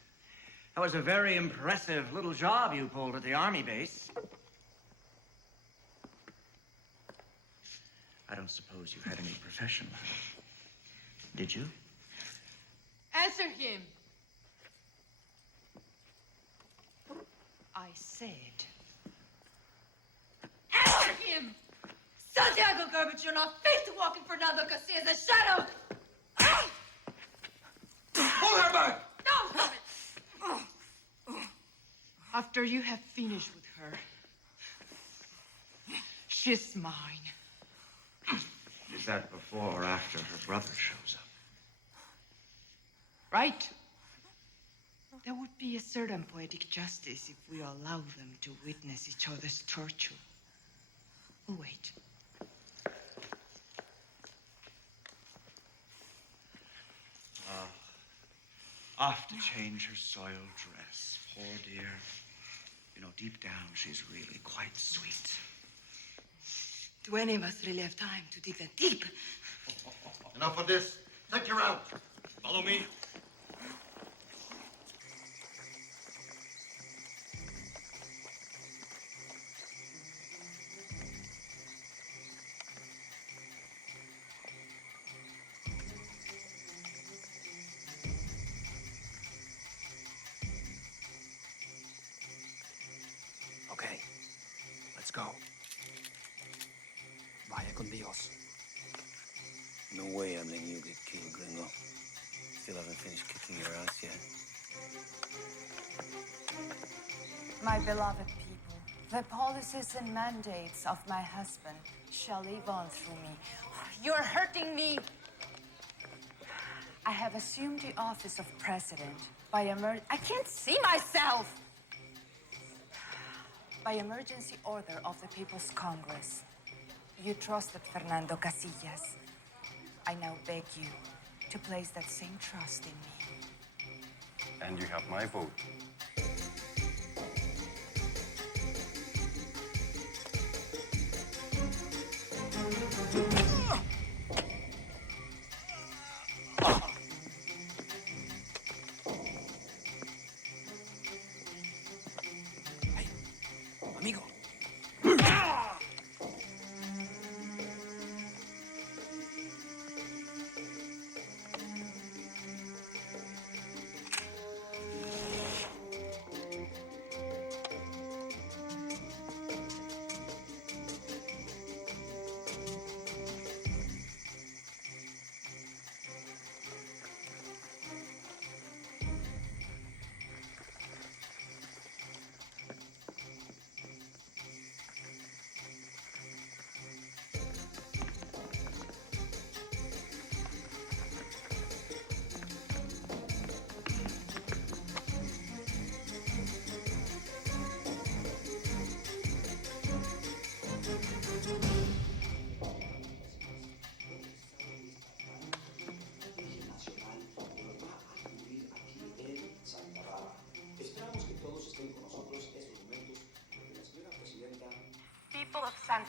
That was a very impressive little job you pulled at the army base. I don't suppose you had any profession. Did you? Answer him. I said. Answer him! Santiago Garbage, you're not fit to walk in Fernando Casillas' shadow! Pull her back! No, stop it! After you have finished with her, she's mine. Is that before or after her brother shows up? Right? There would be a certain poetic justice if we allow them to witness each other's torture. Oh, wait. Off to change her soiled dress. Poor dear. You know, deep down, she's really quite sweet. Do any of us really have time to dig that deep? Enough of this. Take her out. Follow me. Okay, let's go. Vaya con Dios. No way I'm letting you get killed, Gringo. Still haven't finished kicking your ass yet. My beloved people, the policies and mandates of my husband shall live on through me. You're hurting me. I have assumed the office of president by I can't see myself! By emergency order of the People's Congress. You trusted Fernando Casillas. I now beg you to place that same trust in me. And you have my vote. Amigo.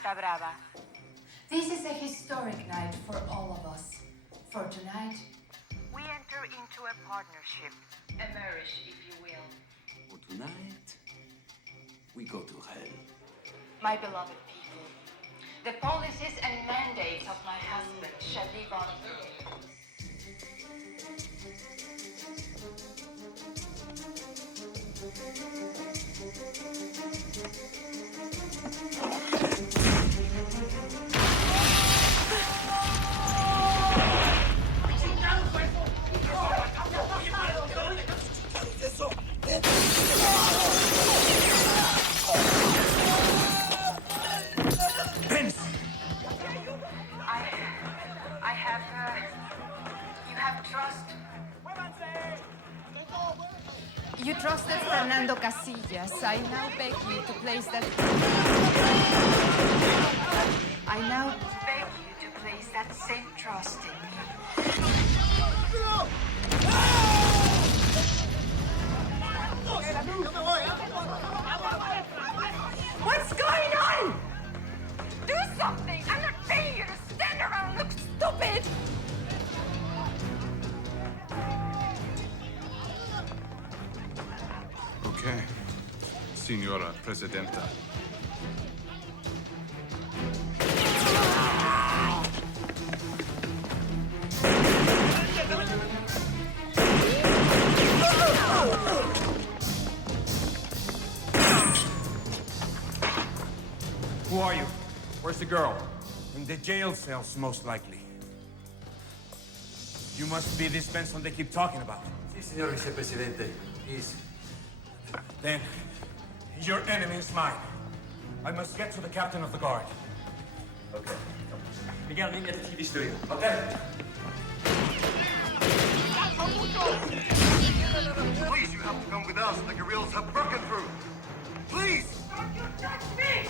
Santa Brava. This is a historic night for all of us. For tonight, we enter into a partnership. A marriage, if you will. For tonight, we go to hell. My beloved people, the policies and mandates of my husband shall live on today. You trusted Fernando Casillas. I now beg you to place that... I now beg you to place that same trust in me. What's going on? Do something! I'm not paying you to stand around and look stupid! Okay, Senora Presidenta. Who are you? Where's the girl? In the jail cells, most likely. You must be this Benson they keep talking about. Sí, señor vicepresidente. He's... Then, your enemy is mine. I must get to the captain of the guard. Okay. Miguel, meet me at the TV studio. Okay. Please, you have to come with us. The guerrillas have broken through. Please! Don't you touch me!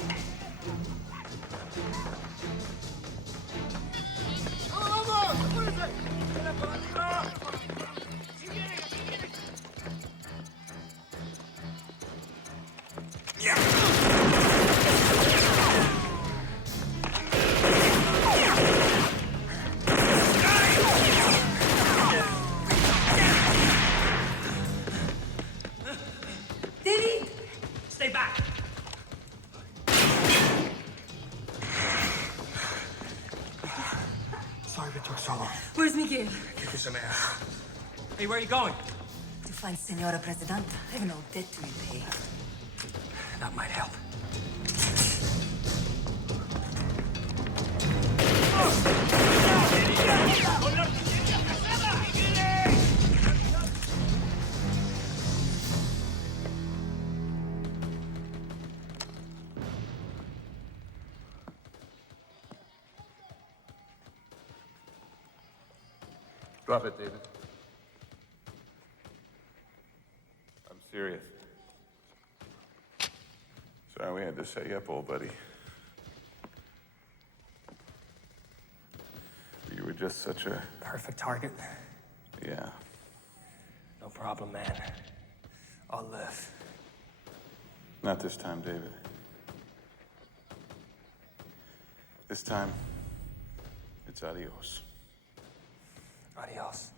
Stay back! Sorry it took so long. Where's Miguel? Kick you some ass. Hey, where are you going? To find Senora Presidenta. I have no debt to repay. That might help. Drop it, David. I'm serious. Sorry we had to set you up, old buddy. You were just such a... Perfect target. Yeah. No problem, man. I'll live. Not this time, David. This time, it's adios. Adios.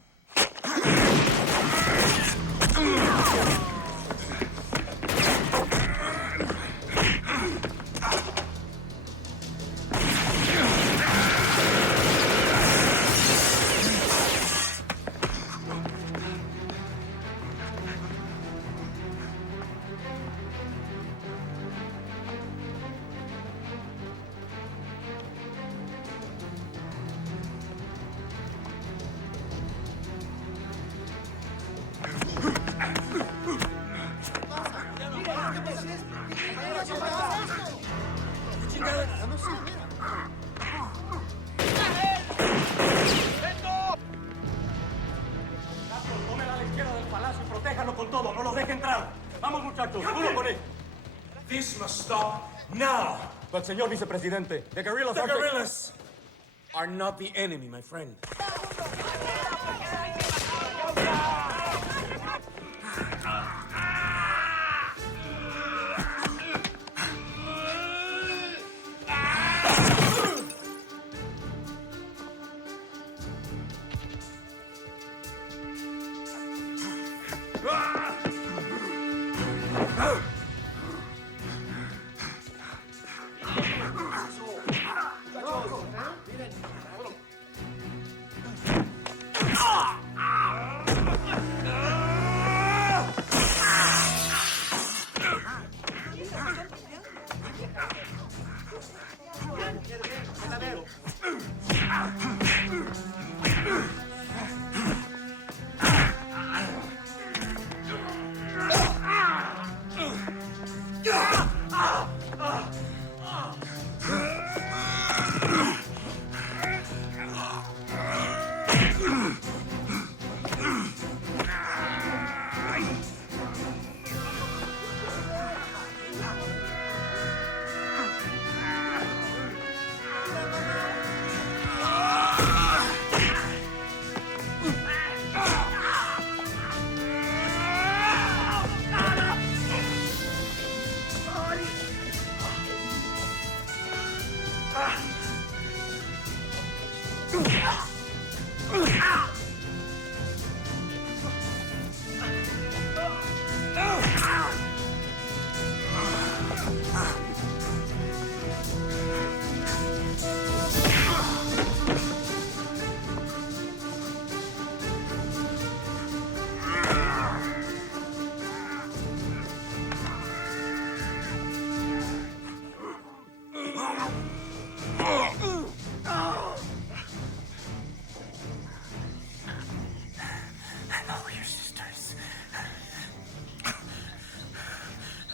This must stop now. But, Señor Vicepresidente, the guerrillas are not the enemy, my friend.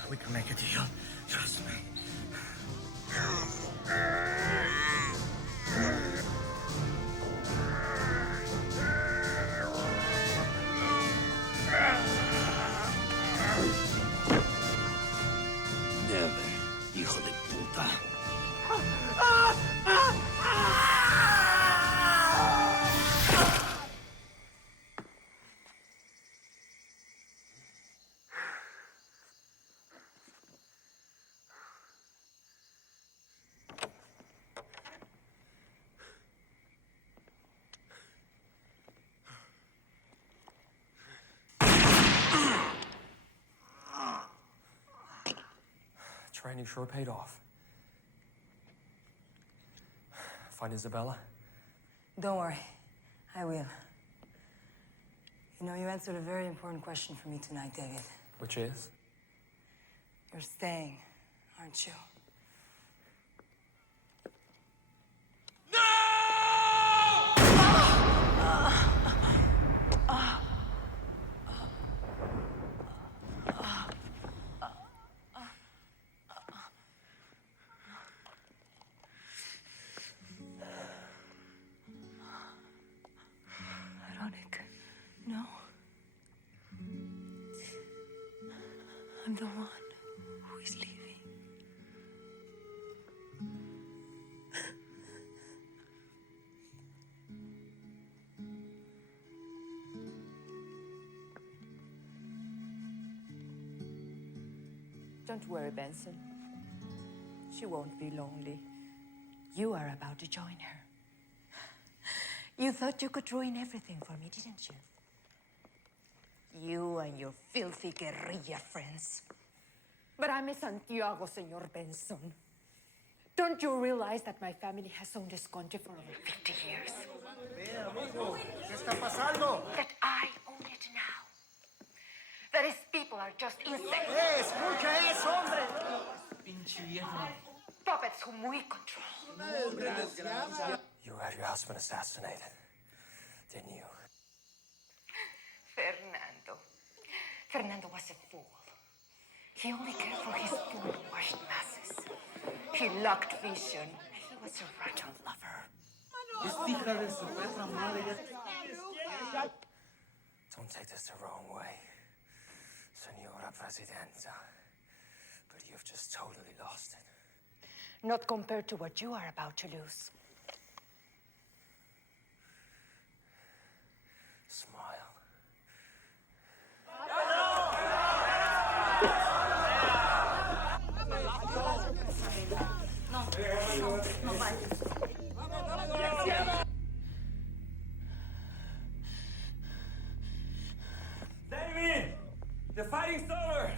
We can make a deal. Trust me. Never, hijo de puta. Training sure paid off. Find Isabella? Don't worry. I will. You know, you answered a very important question for me tonight, David. Which is? You're staying, aren't you? Veronica, no. I'm the one who is leaving. Don't worry, Benson. She won't be lonely. You are about to join her. You thought you could ruin everything for me, didn't you? You and your filthy guerrilla friends. But I'm a Santiago, Senor Benson. Don't you realize that my family has owned this country for over 50 years? ¿Qué está pasando? That I own it now. That his people are just insects. Escucha eso, hombre. Pinche viejo. Puppets whom we control. You had your husband assassinated, didn't you? Fernando was a fool. He only cared for his pool-washed masses. He lacked vision. He was a rotten lover. Don't take this the wrong way, Senora Presidenta, but you've just totally lost it. Not compared to what you are about to lose. Smile. No violence. David! fighting's over!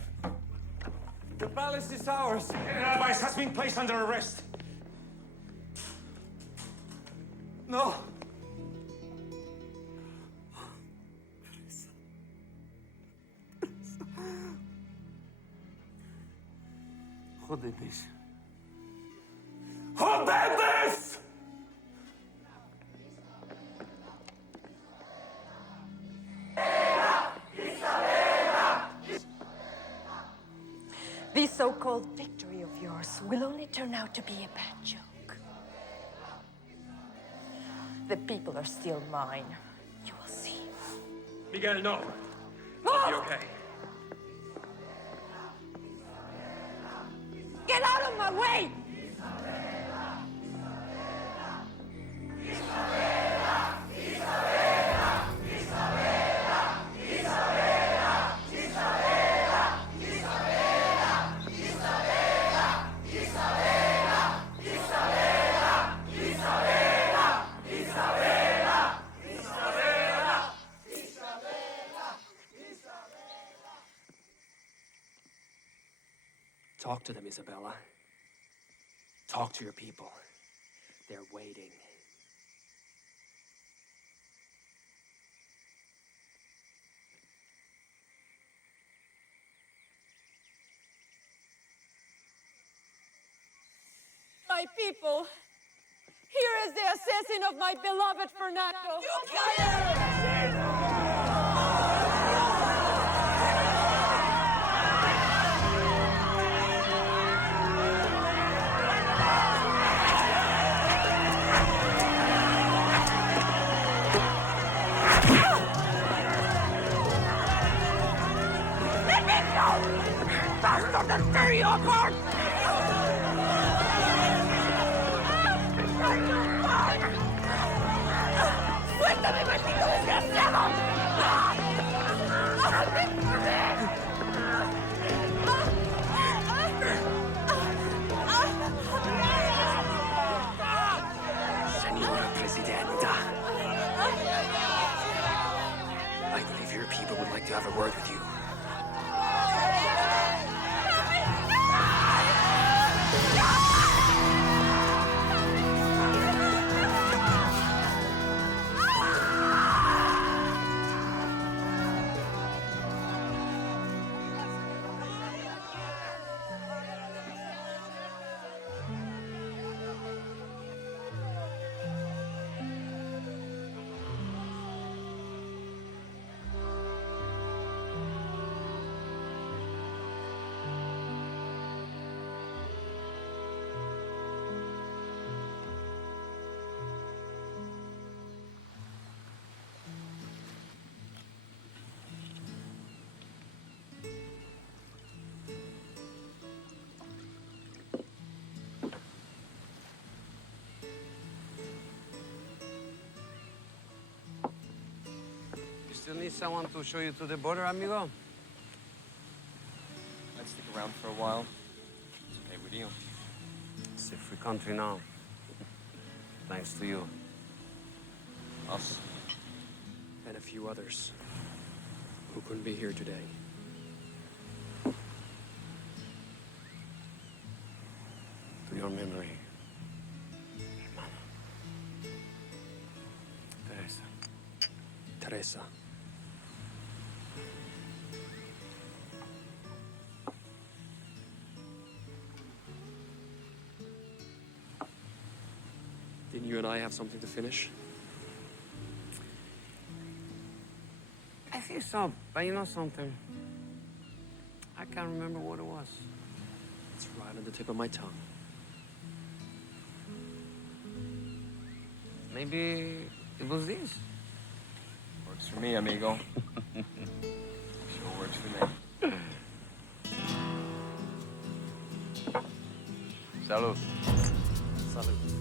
The palace is ours! General Weiss has been placed under arrest. No! Jodenes. ¡Jodenes! This so-called victory of yours will only turn out to be a bad joke. The people are still mine. You will see. Miguel, no. I'll be okay. Get out of my way! Talk to them, Isabella. Talk to your people. They're waiting. My people, here is the assassin of my beloved Fernando. You killed him! ¡Bastard, I'll tear you apart! ¡Suéltame, maldito desgraciado! Señora Presidenta. I believe your people would like to have a word with you. Still need someone to show you to the border, amigo? I'd stick around for a while. It's okay with you. It's a free country now. Thanks to you. Us. And a few others who couldn't be here today. To your memory, hermana. Teresa. Teresa. Didn't you and I have something to finish? I think so, but you know something? I can't remember what it was. It's right on the tip of my tongue. Maybe it was this. Works for me, amigo. Sure works for me. Salud. Salud.